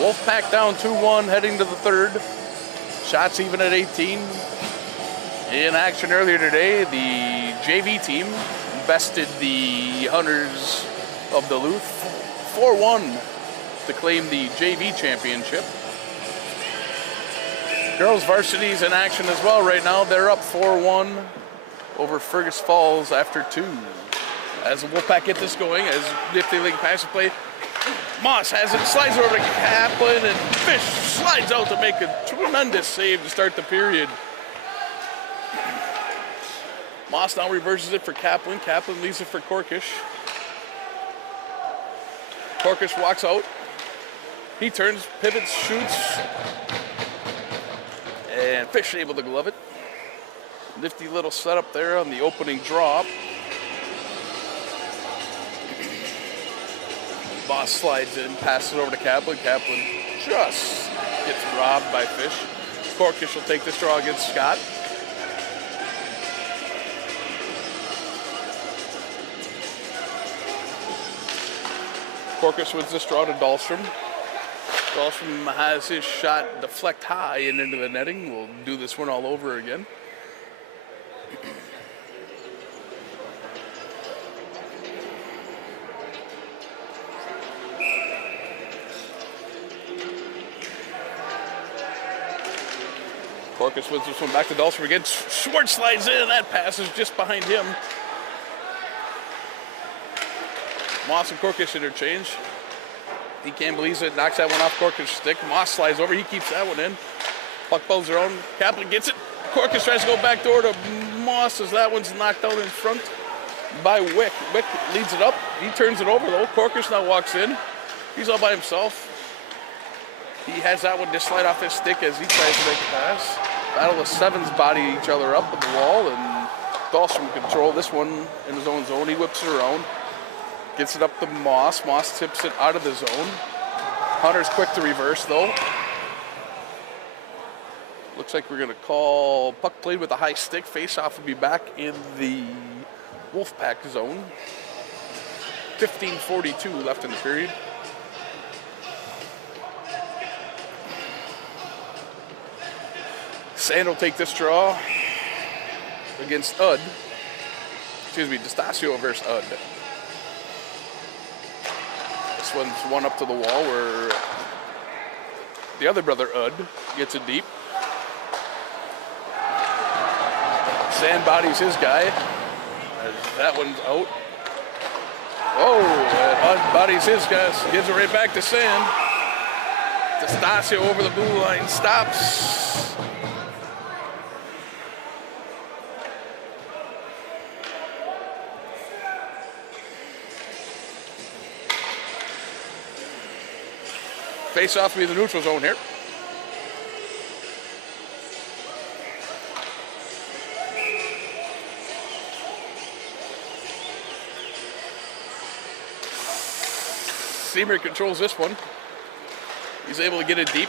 Wolfpack down 2-1 heading to the third. Shots even at 18. In action earlier today, the JV team bested the Hunters of Duluth 4-1 to claim the JV championship. Girls varsity's in action as well right now. They're up 4-1 over Fergus Falls after 2. As the Wolfpack get this going, as nifty league pass play, Moss has it, slides over to Kaplan, and Fish slides out to make a tremendous save to start the period. Moss now reverses it for Kaplan. Kaplan leaves it for Korkish. Korkish walks out. He turns, pivots, shoots, and Fish able to glove it. Nifty little setup there on the opening drop. Moss slides in, passes it over to Kaplan. Kaplan just gets robbed by Fish. Korkish will take this draw against Scott. Korkish wins this draw to Dahlstrom. Dahlstrom has his shot deflect high and into the netting. We'll do this one all over again. Korkish wins this one back to Dahlstrom again. Schwartz slides in, and that pass is just behind him. Moss and Korkish interchange. He can't believe it, knocks that one off Korkish's stick. Moss slides over, he keeps that one in. Puck pulls their own. Kaplan gets it. Korkish tries to go back door to Moss as that one's knocked out in front by Wick. Wick leads it up. He turns it over though. Korkish now walks in. He's all by himself. He has that one just slide off his stick as he tries to make a pass. Battle of sevens body each other up at the wall, and Dahlstrom control this one in his own zone. He whips it around. Gets it up to Moss. Moss tips it out of the zone. Hunter's quick to reverse, though. Looks like we're going to call puck played with a high stick. Face-off will be back in the Wolfpack zone. 15:42 left in the period. Sand will take this draw against Ud. Excuse me, D'Estasio versus Ud. This one's one up to the wall where the other brother, Ud, gets it deep. Sand bodies his guy. As that one's out. Oh, and Ud bodies his guy. Gives it right back to Sand. D'Estasio over the blue line stops. Face off to be the neutral zone here. Seymour controls this one. He's able to get it deep.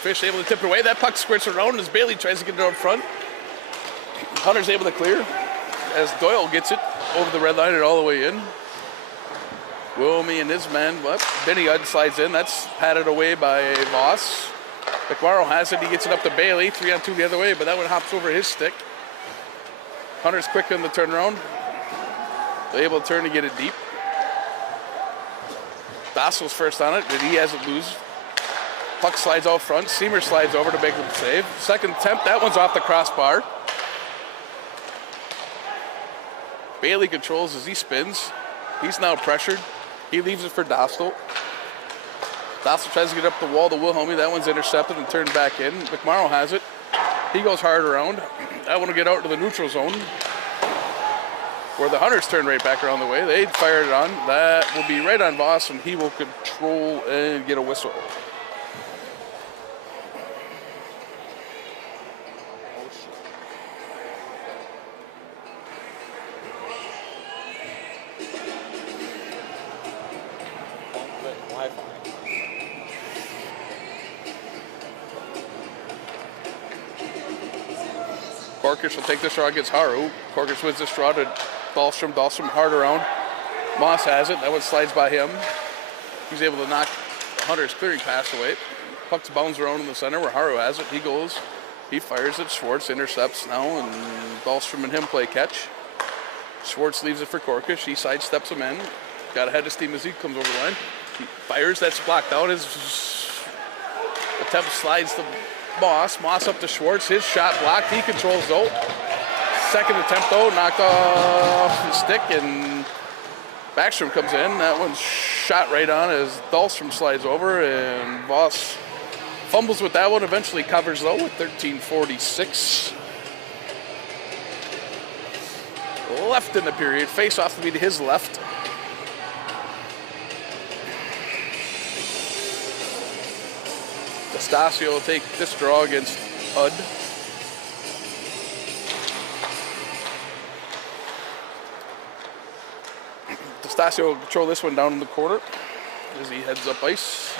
Fish able to tip it away. That puck squirts around as Bailey tries to get it out front. Hunter's able to clear as Doyle gets it over the red line and all the way in. Wilmy and his man, but Benny Ud slides in. That's patted away by Voss. McMorrow has it. He gets it up to Bailey. 3-on-2 the other way, but that one hops over his stick. Hunter's quick on the turnaround. They're able to turn to get it deep. Dassel's first on it, but he has it loose. Puck slides out front. Seymour slides over to make the save. Second attempt, that one's off the crossbar. Bailey controls as he spins. He's now pressured. He leaves it for Dassel. Dassel tries to get up the wall to Wilhelmy. That one's intercepted and turned back in. McMorrow has it. He goes hard around. That one will get out to the neutral zone, where the Hunters turn right back around the way. They fired it on. That will be right on Voss, and he will control and get a whistle. Korkish will take this draw against Haru. Korkish wins this draw to Dahlstrom. Dahlstrom hard around. Moss has it. That one slides by him. He's able to knock Hunter's clearing pass away. Puck's bounds around in the center where Haru has it. He goes. He fires it. Schwartz intercepts now, and Dahlstrom and him play catch. Schwartz leaves it for Korkish. He sidesteps him in. Got ahead of steam as he comes over the line. He fires. That's blocked out. His attempt slides to Moss. Moss up to Schwartz. His shot blocked. He controls though. Second attempt though, knocked off the stick, and Backstrom comes in. That one's shot right on as Dahlstrom slides over, and Voss fumbles with that one. Eventually covers though with 13:46 left in the period. Face off to be to his left. D'Estasio will take this draw against Udd. D'Estasio will control this one down in the corner as he heads up ice.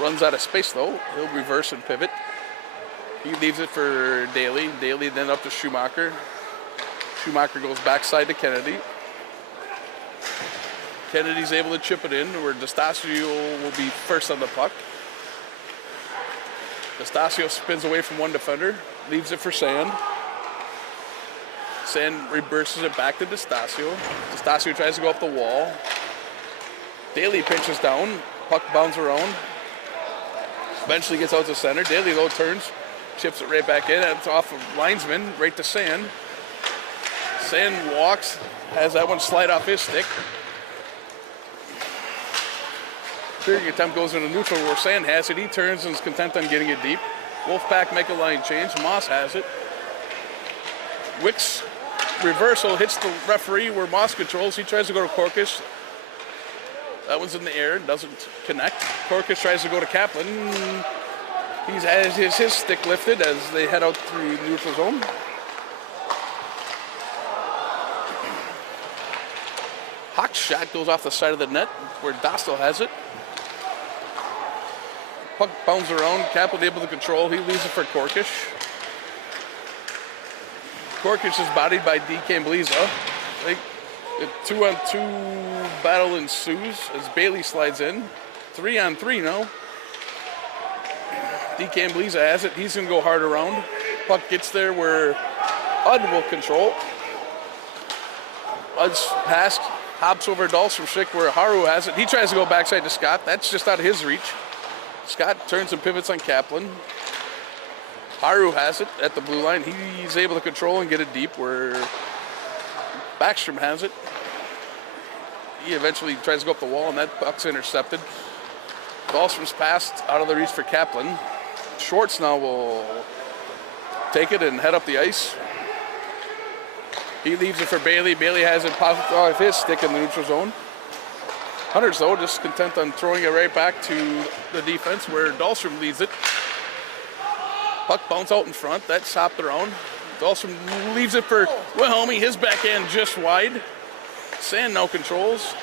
Runs out of space though. He'll reverse and pivot. He leaves it for Daly. Daly then up to Schumacher. Schumacher goes backside to Kennedy. Kennedy's able to chip it in where D'Estasio will be first on the puck. D'Estasio spins away from one defender. Leaves it for Sand. Sand reverses it back to D'Estasio. D'Estasio tries to go up the wall. Daly pinches down. Puck bounds around. Eventually gets out to center. Daly though turns. Chips it right back in. It's off of linesman right to Sand. Sand walks. Has that one slide off his stick. Clearing attempt goes into neutral where Sand has it. He turns and is content on getting it deep. Wolfpack make a line change. Moss has it. Wicks reversal hits the referee where Moss controls. He tries to go to Korkish. That one's in the air, doesn't connect. Korkish tries to go to Kaplan. He has his stick lifted as they head out through the neutral zone. Hawk's shot goes off the side of the net where Dostal has it. Puck bounds around. Kaplan able to control. He leaves it for Korkish. Korkish is bodied by DK and Bliza. A 2-on-2 battle ensues as Bailey slides in. 3-on-3 now. DK and Bliza has it. He's going to go hard around. Puck gets there where Udd will control. Udd's pass hops over Dahlstrom Schick where Haru has it. He tries to go backside to Scott. That's just out of his reach. Scott turns and pivots on Kaplan. Haru has it at the blue line. He's able to control and get it deep where Backstrom has it. He eventually tries to go up the wall and that puck's intercepted. Dahlstrom's passed out of the reach for Kaplan. Schwartz now will take it and head up the ice. He leaves it for Bailey. Bailey has it popped off his stick in the neutral zone. Hunters though just content on throwing it right back to the defense where Dahlstrom leads it. Puck bounce out in front. That's hopped around. Dahlstrom leaves it for Wilhelmy. His backhand just wide. Sand now controls.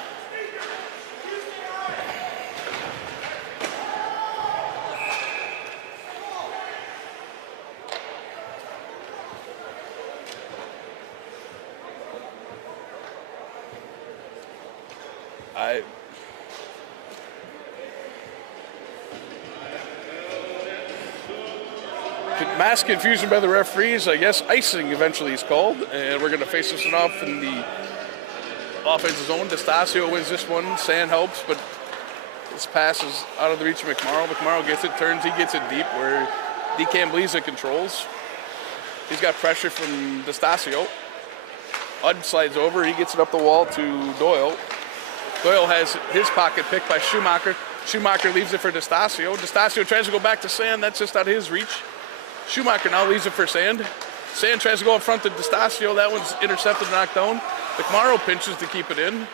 Mass confusion by the referees. I guess icing eventually is called, and we're going to face this one off in the offensive zone. D'Estasio wins this one. Sand helps, but this pass is out of the reach of McMorrow. McMorrow gets it, turns, he gets it deep where DK Bliza controls. He's got pressure from D'Estasio. Udd slides over. He gets it up the wall to Doyle. Doyle has his pocket picked by Schumacher. Schumacher leaves it for D'Estasio. D'Estasio tries to go back to Sand. That's just out of his reach. Schumacher now leaves it for Sand. Sand tries to go in front to D'Estasio. That one's intercepted, knocked down. McMorrow pinches to keep it in.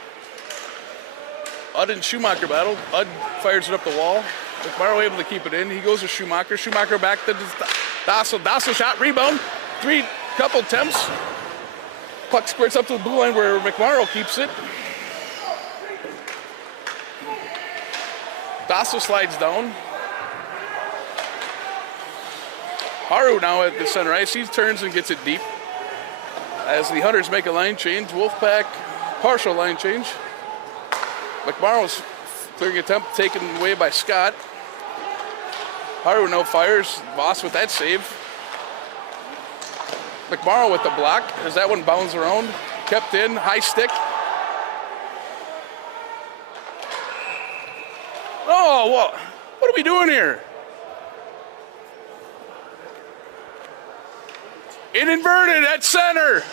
Udd and Schumacher battle. Udd fires it up the wall. McMorrow able to keep it in. He goes to Schumacher. Schumacher back to Dostal. Dostal shot, rebound. Couple attempts. Puck squirts up to the blue line where McMorrow keeps it. Dostal slides down. Haru now at the center ice. He turns and gets it deep. As the Hunters make a line change, Wolfpack partial line change. McMorrow's clearing attempt taken away by Scott. Haru now fires. Voss with that save. McMorrow with the block as that one bounds around. Kept in, high stick. Oh, what are we doing here? In inverted at center.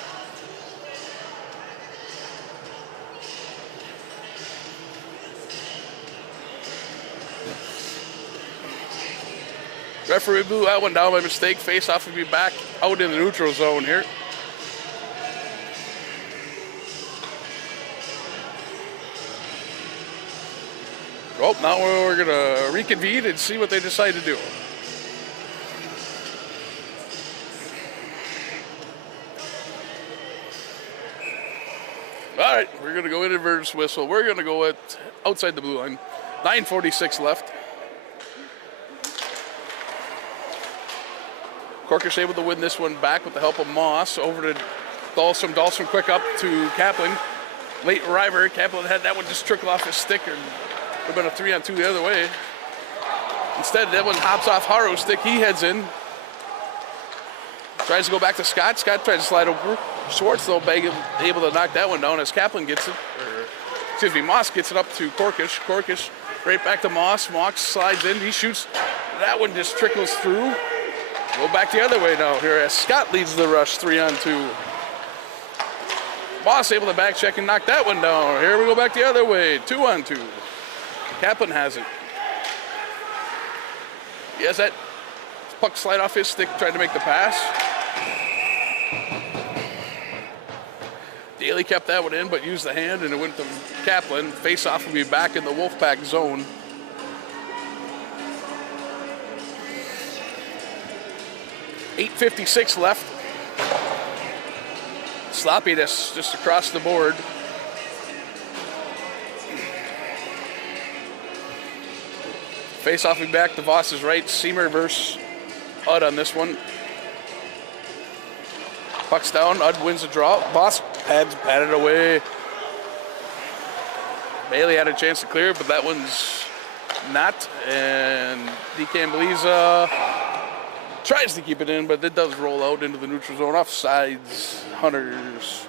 Referee blew that one down by mistake. Face off will be back out in the neutral zone here. Oh, now we're going to reconvene and see what they decide to do. All right, we're going to go in inverse whistle. We're going to go at outside the blue line. 9:46 left. Corkish able to win this one back with the help of Moss. Over to Dahlstrom. Dahlstrom quick up to Kaplan. Late arriver. Kaplan had that one just trickle off his stick, and would have been a 3-on-2 the other way. Instead, that one hops off Haro's stick. He heads in. Tries to go back to Scott. Scott tries to slide over. Schwartz, though, able to knock that one down as Kaplan gets it. Moss gets it up to Corkish. Corkish right back to Moss. Moss slides in. He shoots. That one just trickles through. Go back the other way now here as Scott leads the rush 3-on-2. Moss able to back check and knock that one down. Here we go back the other way. 2-on-2. Kaplan has it. He has that puck slide off his stick, trying to make the pass. Daly kept that one in, but used the hand, and it went to Kaplan. Face-off will be back in the Wolfpack zone. .856 left. Sloppiness just across the board. Face-off will be back to Voss's right. Seamer versus Udd on this one. Puck's down. Udd wins the draw. Voss patted away. Bailey had a chance to clear, but that one's not. And DeCambeliza tries to keep it in, but it does roll out into the neutral zone. Offsides, Hunters.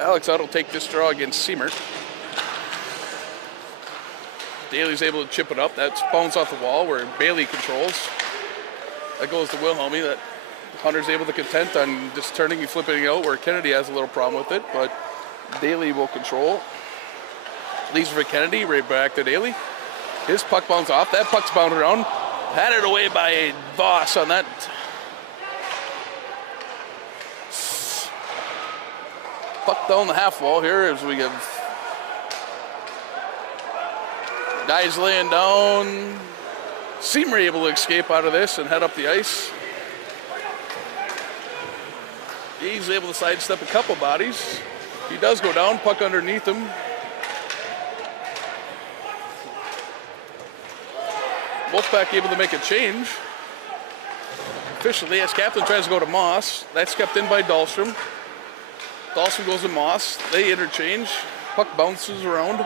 Alex Udd will take this draw against Seamer. Daly's able to chip it up. That's bounced off the wall where Bailey controls. That goes to Wilhelmy. That Hunter's able to content on just turning and flipping it out where Kennedy has a little problem with it, but Daly will control. Leaves for Kennedy, right back to Daly. His puck bounced off. That puck's bounded around. Patted away by Voss on that. Puck down the half wall here as we have guys laying down. Seamer able to escape out of this and head up the ice. He's able to sidestep a couple bodies. He does go down, puck underneath him. Wolfpack able to make a change. Officially, as Kaplan tries to go to Moss. That's kept in by Dahlstrom. Dahlstrom goes to Moss. They interchange. Puck bounces around.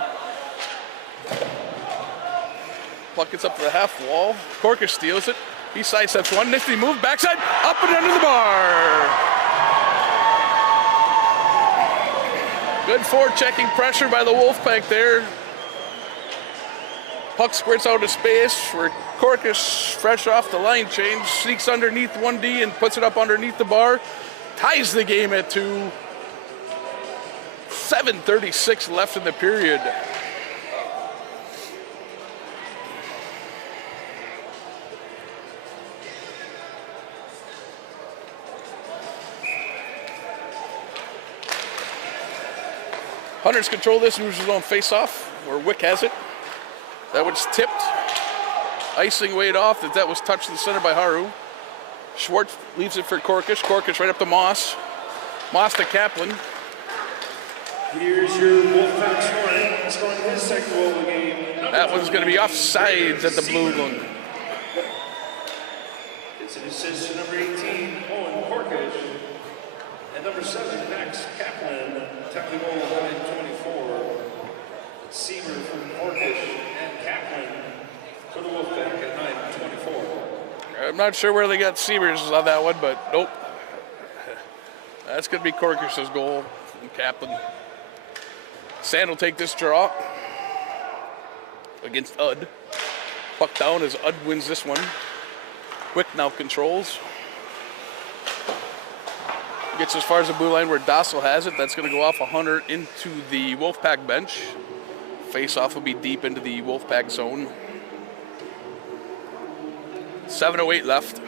Puck gets up to the half wall. Corker steals it. He sidesteps one. Nifty move. Backside. Up and under the bar. Good forechecking pressure by the Wolfpack there. Puck squirts out of space where Corkus, fresh off the line change, sneaks underneath 1D and puts it up underneath the bar. Ties the game at 2. 7:36 left in the period. Hunters control this neutral zone face-off where Wick has it. That one's tipped. Icing weight off. That was touched to the center by Haru. Schwartz leaves it for Corkish. Corkish right up to Moss. Moss to Kaplan. Here's your Wolfpack scoring his second goal of the game. That one's going to be offsides at the blue one. It's an assist to number 18, Owen Porkish. And number 7, Max Kaplan, tapped the goal of 9:24. Seamer from Porkish and Kaplan for the Wolfpack at 9:24. I'm not sure where they got Seamers on that one, but nope. That's going to be Corkish's goal from Kaplan. Sand will take this draw against Udd. Puck down as Udd wins this one. Quick now controls. Gets as far as the blue line where Dossel has it. That's going to go off 100 into the Wolfpack bench. Face-off will be deep into the Wolfpack zone. 7:08 left.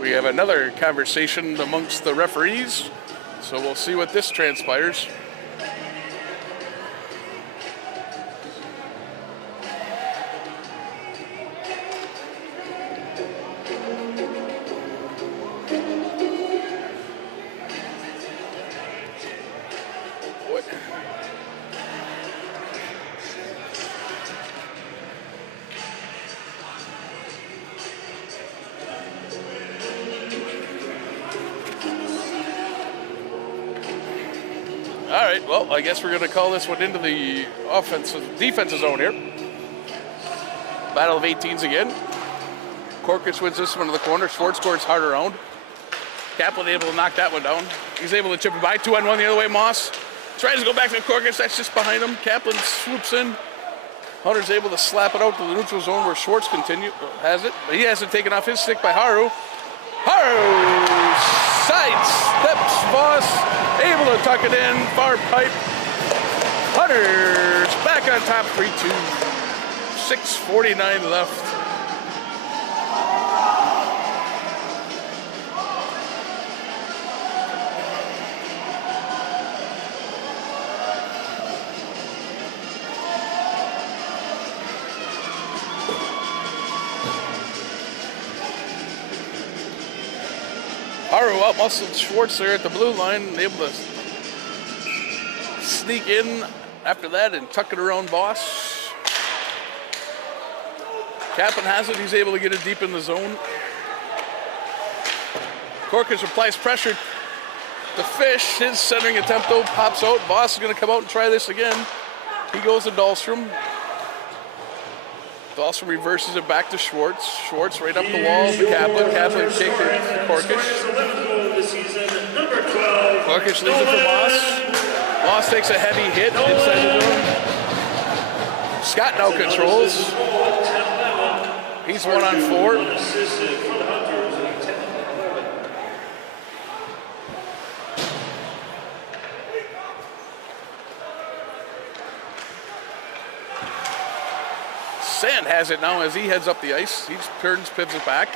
We have another conversation amongst the referees, so we'll see what this transpires. All right, well, I guess we're going to call this one into the defensive zone here. Battle of 18s again. Korkis wins this one to the corner. Schwartz scores hard around. Kaplan able to knock that one down. He's able to chip it by. 2-on-1 the other way. Moss tries to go back to Korkis. That's just behind him. Kaplan swoops in. Hunter's able to slap it out to the neutral zone where Schwartz has it. But he has it taken off his stick by Haru. Haru sidesteps Voss, able to tuck it in, far pipe. Hunter's back on top, 3-2. 6:49 left. Haru outmuscled Schwartz there at the blue line, able to sneak in after that and tuck it around Voss. Kaplan has it, he's able to get it deep in the zone. Korkis applies pressure to Fish. His centering attempt though pops out. Voss is going to come out and try this again. He goes to Dahlstrom. Dahlstrom reverses it back to Schwartz. Schwartz right up the wall to Kaplan. Kaplan shakes it to Korkis. Korkis leaves it for Moss. Moss takes a heavy hit inside the zone. Scott now controls. He's 1-on-4. Sand has it now as he heads up the ice. He turns, pivots back.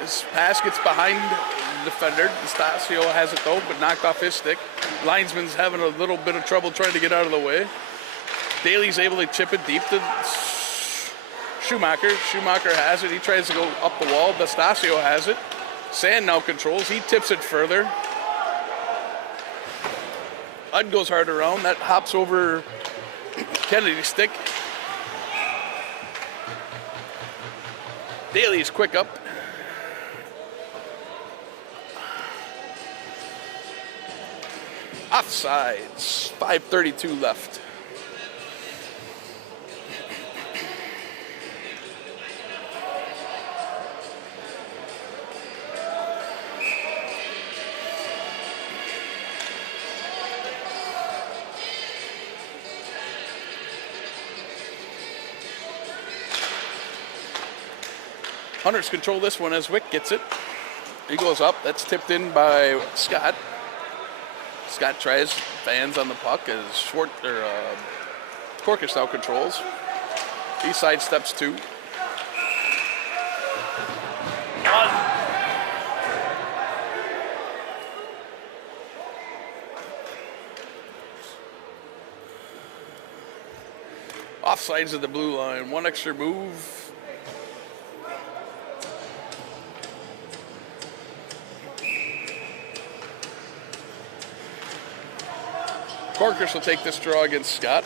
His pass gets behind the defender. Nastasio has it though, but knocked off his stick. Linesman's having a little bit of trouble trying to get out of the way. Daly's able to chip it deep to Schumacher. Schumacher has it. He tries to go up the wall. Nastasio has it. Sand now controls. He tips it further. Udd goes hard around. That hops over Kennedy's stick. Daly's quick up. Offsides. 5:32 left. Hunters control this one as Wick gets it. He goes up. That's tipped in by Scott. Scott tries, fans on the puck as Korkis now controls. He sidesteps two. Offsides of the blue line. One extra move. Corkers will take this draw against Scott.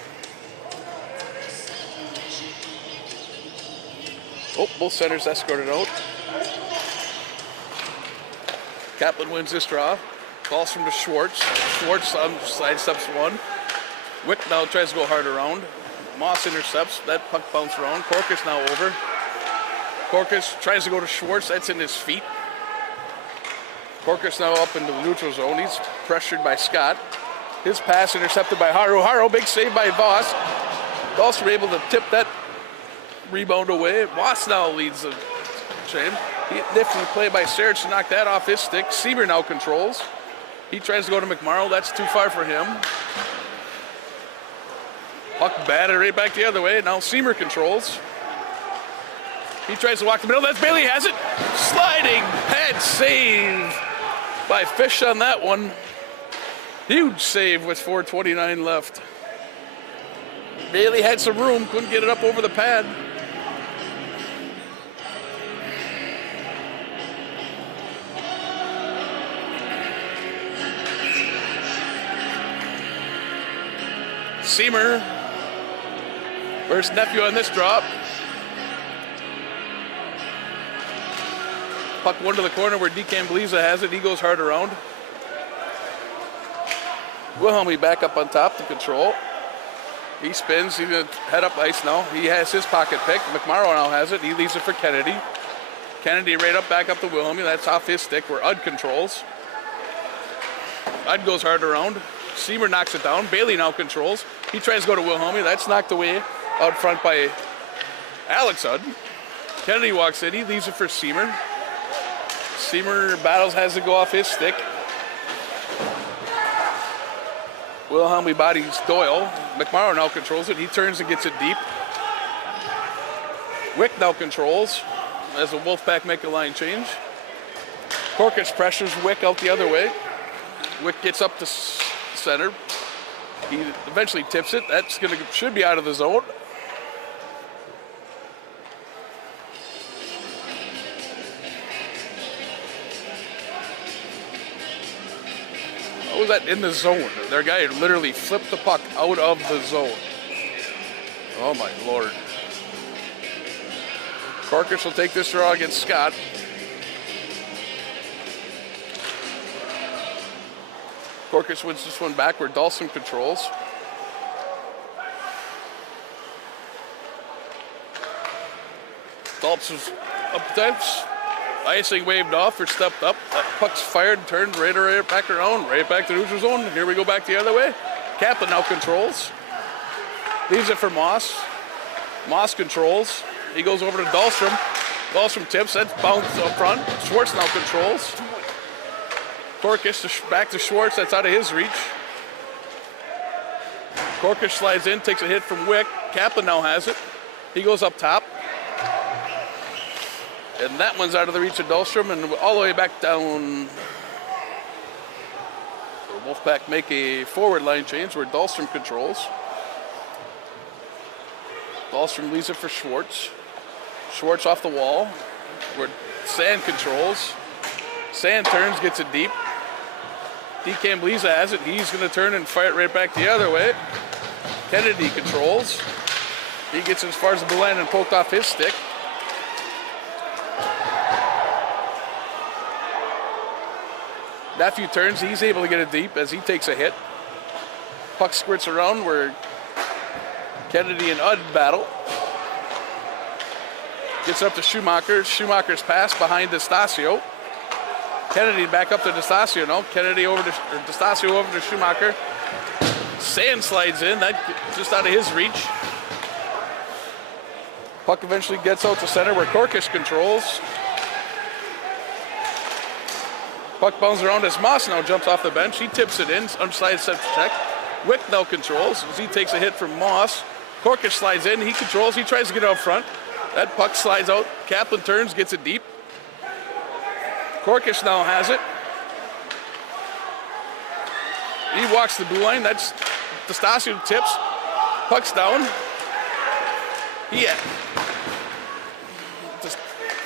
Oh, both centers escorted out. Kaplan wins this draw. Calls from to Schwartz. Schwartz sidesteps one. Wick now tries to go hard around. Moss intercepts. That puck bounced around. Corkus now over. Corkus tries to go to Schwartz. That's in his feet. Corkus now up into the neutral zone. He's pressured by Scott. His pass intercepted by Haro. Haro, big save by Voss. Also able to tip that rebound away. Voss now leads the chain. Nifty play by Serge to knock that off his stick. Sieber now controls. He tries to go to McMorrow. That's too far for him. Puck batted right back the other way. Now Sieber controls. He tries to walk the middle. That's Bailey has it. Sliding head save by Fish on that one. Huge save with 4:29 left. Bailey had some room, couldn't get it up over the pad. Sieber, first nephew on this drop. Puck one to the corner where DeCam Beliza has it. He goes hard around. Wilhelmy back up on top to control. He spins. He's going to head up ice now. He has his pocket pick. McMorrow now has it. He leaves it for Kennedy. Kennedy right up, back up to Wilhelmy. That's off his stick where Udd controls. Udd goes hard around. Sieber knocks it down. Bailey now controls. He tries to go to Wilhelmy. That's knocked away out front by Alex Udd. Kennedy walks in. He leaves it for Sieber. Sieber battles, has to go off his stick. Wilhelmy bodies Doyle. McMorrow now controls it. He turns and gets it deep. Wick now controls as the Wolfpack make a line change. Korkich pressures Wick out the other way. Wick gets up to center. He eventually tips it. That's should be out of the zone. How was that in the zone? Their guy literally flipped the puck out of the zone. Oh my Lord. Korkich will take this draw against Scott. Korkich wins this one back where Dahlstrom controls. Dahlstrom's up tights. Icing waved off or stepped up. That puck's fired, turned right back around, right back to neutral zone. Here we go back the other way. Kaplan now controls. Leaves it for Moss. Moss controls. He goes over to Dahlstrom. Dahlstrom tips. That's bounced up front. Schwartz now controls. Korkich back to Schwartz. That's out of his reach. Korkich slides in, takes a hit from Wick. Kaplan now has it. He goes up top. And that one's out of the reach of Dahlstrom and all the way back down. Wolfpack make a forward line change where Dahlstrom controls. Dahlstrom leaves it for Schwartz. Schwartz off the wall where Sand controls. Sand turns, gets it deep. DeCam Beliza has it. He's going to turn and fire it right back the other way. Kennedy controls. He gets as far as the blue line and poked off his stick. Nephew turns. He's able to get it deep as he takes a hit. Puck squirts around where Kennedy and Udd battle. Gets up to Schumacher. Schumacher's pass behind DeStasio. Kennedy back up to DeStasio now. Kennedy over to DeStasio over to Schumacher. Sand slides in. That just out of his reach. Puck eventually gets out to center where Korkich controls. Puck bounces around as Moss now jumps off the bench. He tips it in. Unside set check. Wick now controls as he takes a hit from Moss. Korkich slides in. He controls. He tries to get out front. That puck slides out. Kaplan turns, gets it deep. Korkish now has it. He walks the blue line. That's Stasio tips. Puck's down.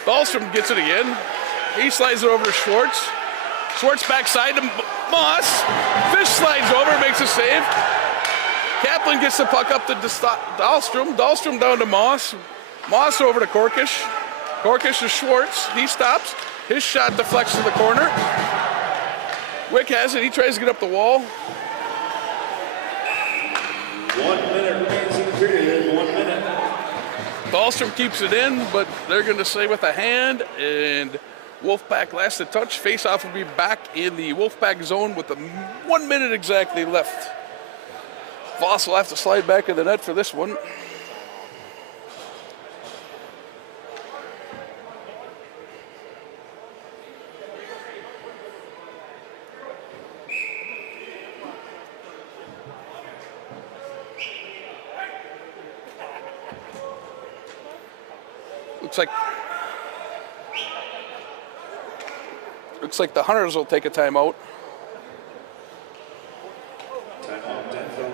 Dahlstrom gets it again. He slides it over to Schwartz. Schwartz backside to Moss. Fish slides over, makes a save. Kaplan gets the puck up to Dahlstrom. Dahlstrom down to Moss. Moss over to Korkish. Korkish to Schwartz. He stops. His shot deflects to the corner. Wick has it. He tries to get up the wall. 1 minute remains in the period. 1 minute. Dahlstrom keeps it in, but they're going to say with a hand, and Wolfpack last to touch. Face-off will be back in the Wolfpack zone with 1 minute exactly left. Voss will have to slide back in the net for this one. Looks like the Hunters will take a timeout. Timeout, Denfeld.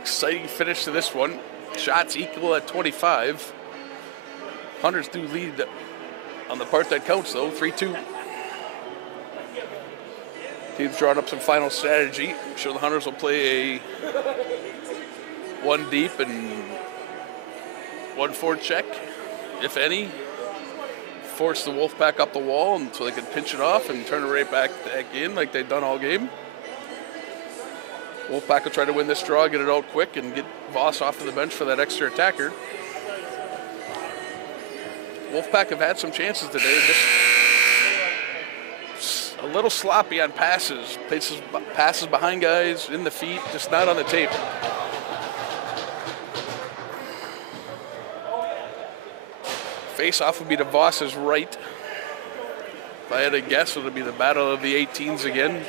Exciting finish to this one. Shots equal at 25. Hunters do lead on the part that counts, though, 3-2. Team's drawing up some final strategy. I'm sure the Hunters will play a one deep and one forward check, if any. Force the Wolfpack up the wall and so they can pinch it off and turn it right back in like they've done all game. Wolfpack will try to win this draw, get it out quick, and get Voss off of the bench for that extra attacker. Wolfpack have had some chances today, just a little sloppy on passes. Passes behind guys, in the feet, just not on the tape. Face-off would be to Voss's right. If I had to guess, it would be the battle of the 18s again.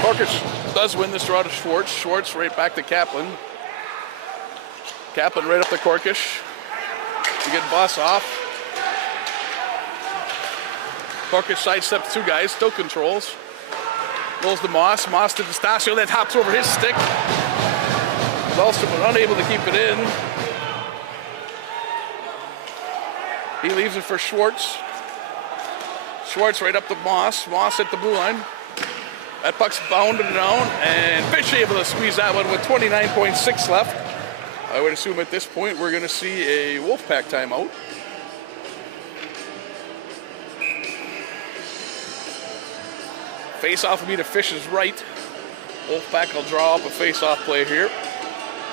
Korkish does win this draw to Schwartz. Schwartz right back to Kaplan. Kaplan right up to Korkish to get Voss off. Korkish sidesteps two guys, still controls. Rolls to Moss. Moss to Stasio, that hops over his stick. Dahlstrom unable to keep it in. He leaves it for Schwartz. Schwartz right up to Moss. Moss at the blue line. That puck's bounded down, and Fish able to squeeze that one with 29.6 left. I would assume at this point we're going to see a Wolfpack timeout. Face-off will be to Fish's right. Wolfpack will draw up a face-off play here.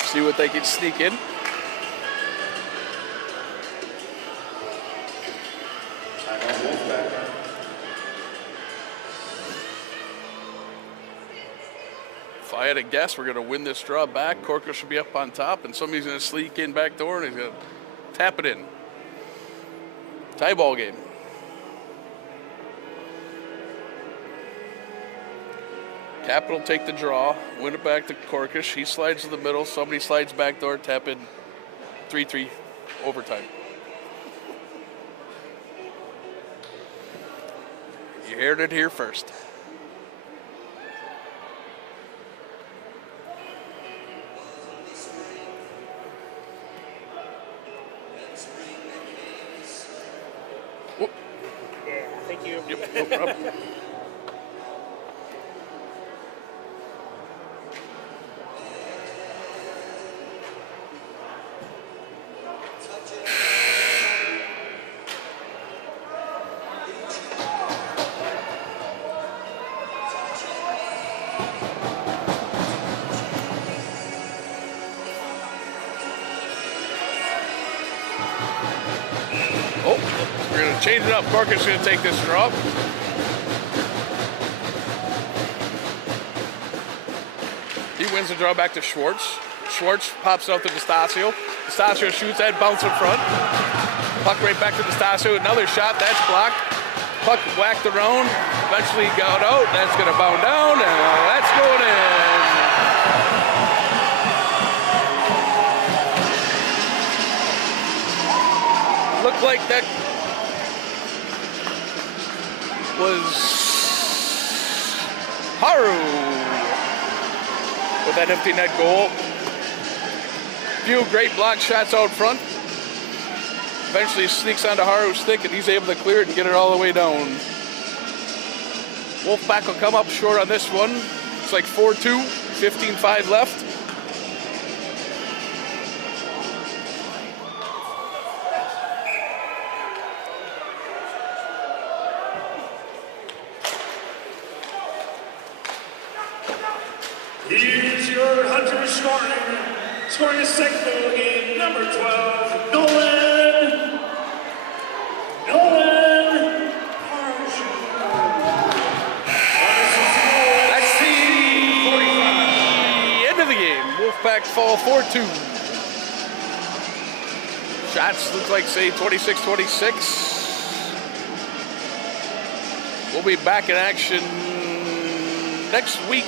See what they can sneak in. If I had to guess, we're going to win this draw back. Korkish should be up on top, and somebody's going to sneak in back door, and he's going to tap it in. Tie ball game. Capital take the draw, win it back to Korkish. He slides to the middle, somebody slides back door, tap in. 3-3 overtime. You heard it here first. Thank you. Yep, no problem. Change it up. Corker's going to take this draw. He wins the draw back to Schwartz. Schwartz pops out to D'Stasio. D'Stasio shoots that, bounce in front. Puck right back to D'Stasio. Another shot, that's blocked. Puck whacked around, eventually got out. That's going to bound down, and that's going in. Looked like that was Haru with that empty net goal. Few great block shots out front. Eventually sneaks onto Haru's stick and he's able to clear it and get it all the way down. Wolfpack will come up short on this one. It's like 4-2, 15-5 left. Here's your Hunter scoring a second goal in number 12, Nolan That's the end of the game. Wolfpack fall 4-2. Shots look like, say, 26-26. We'll be back in action next week.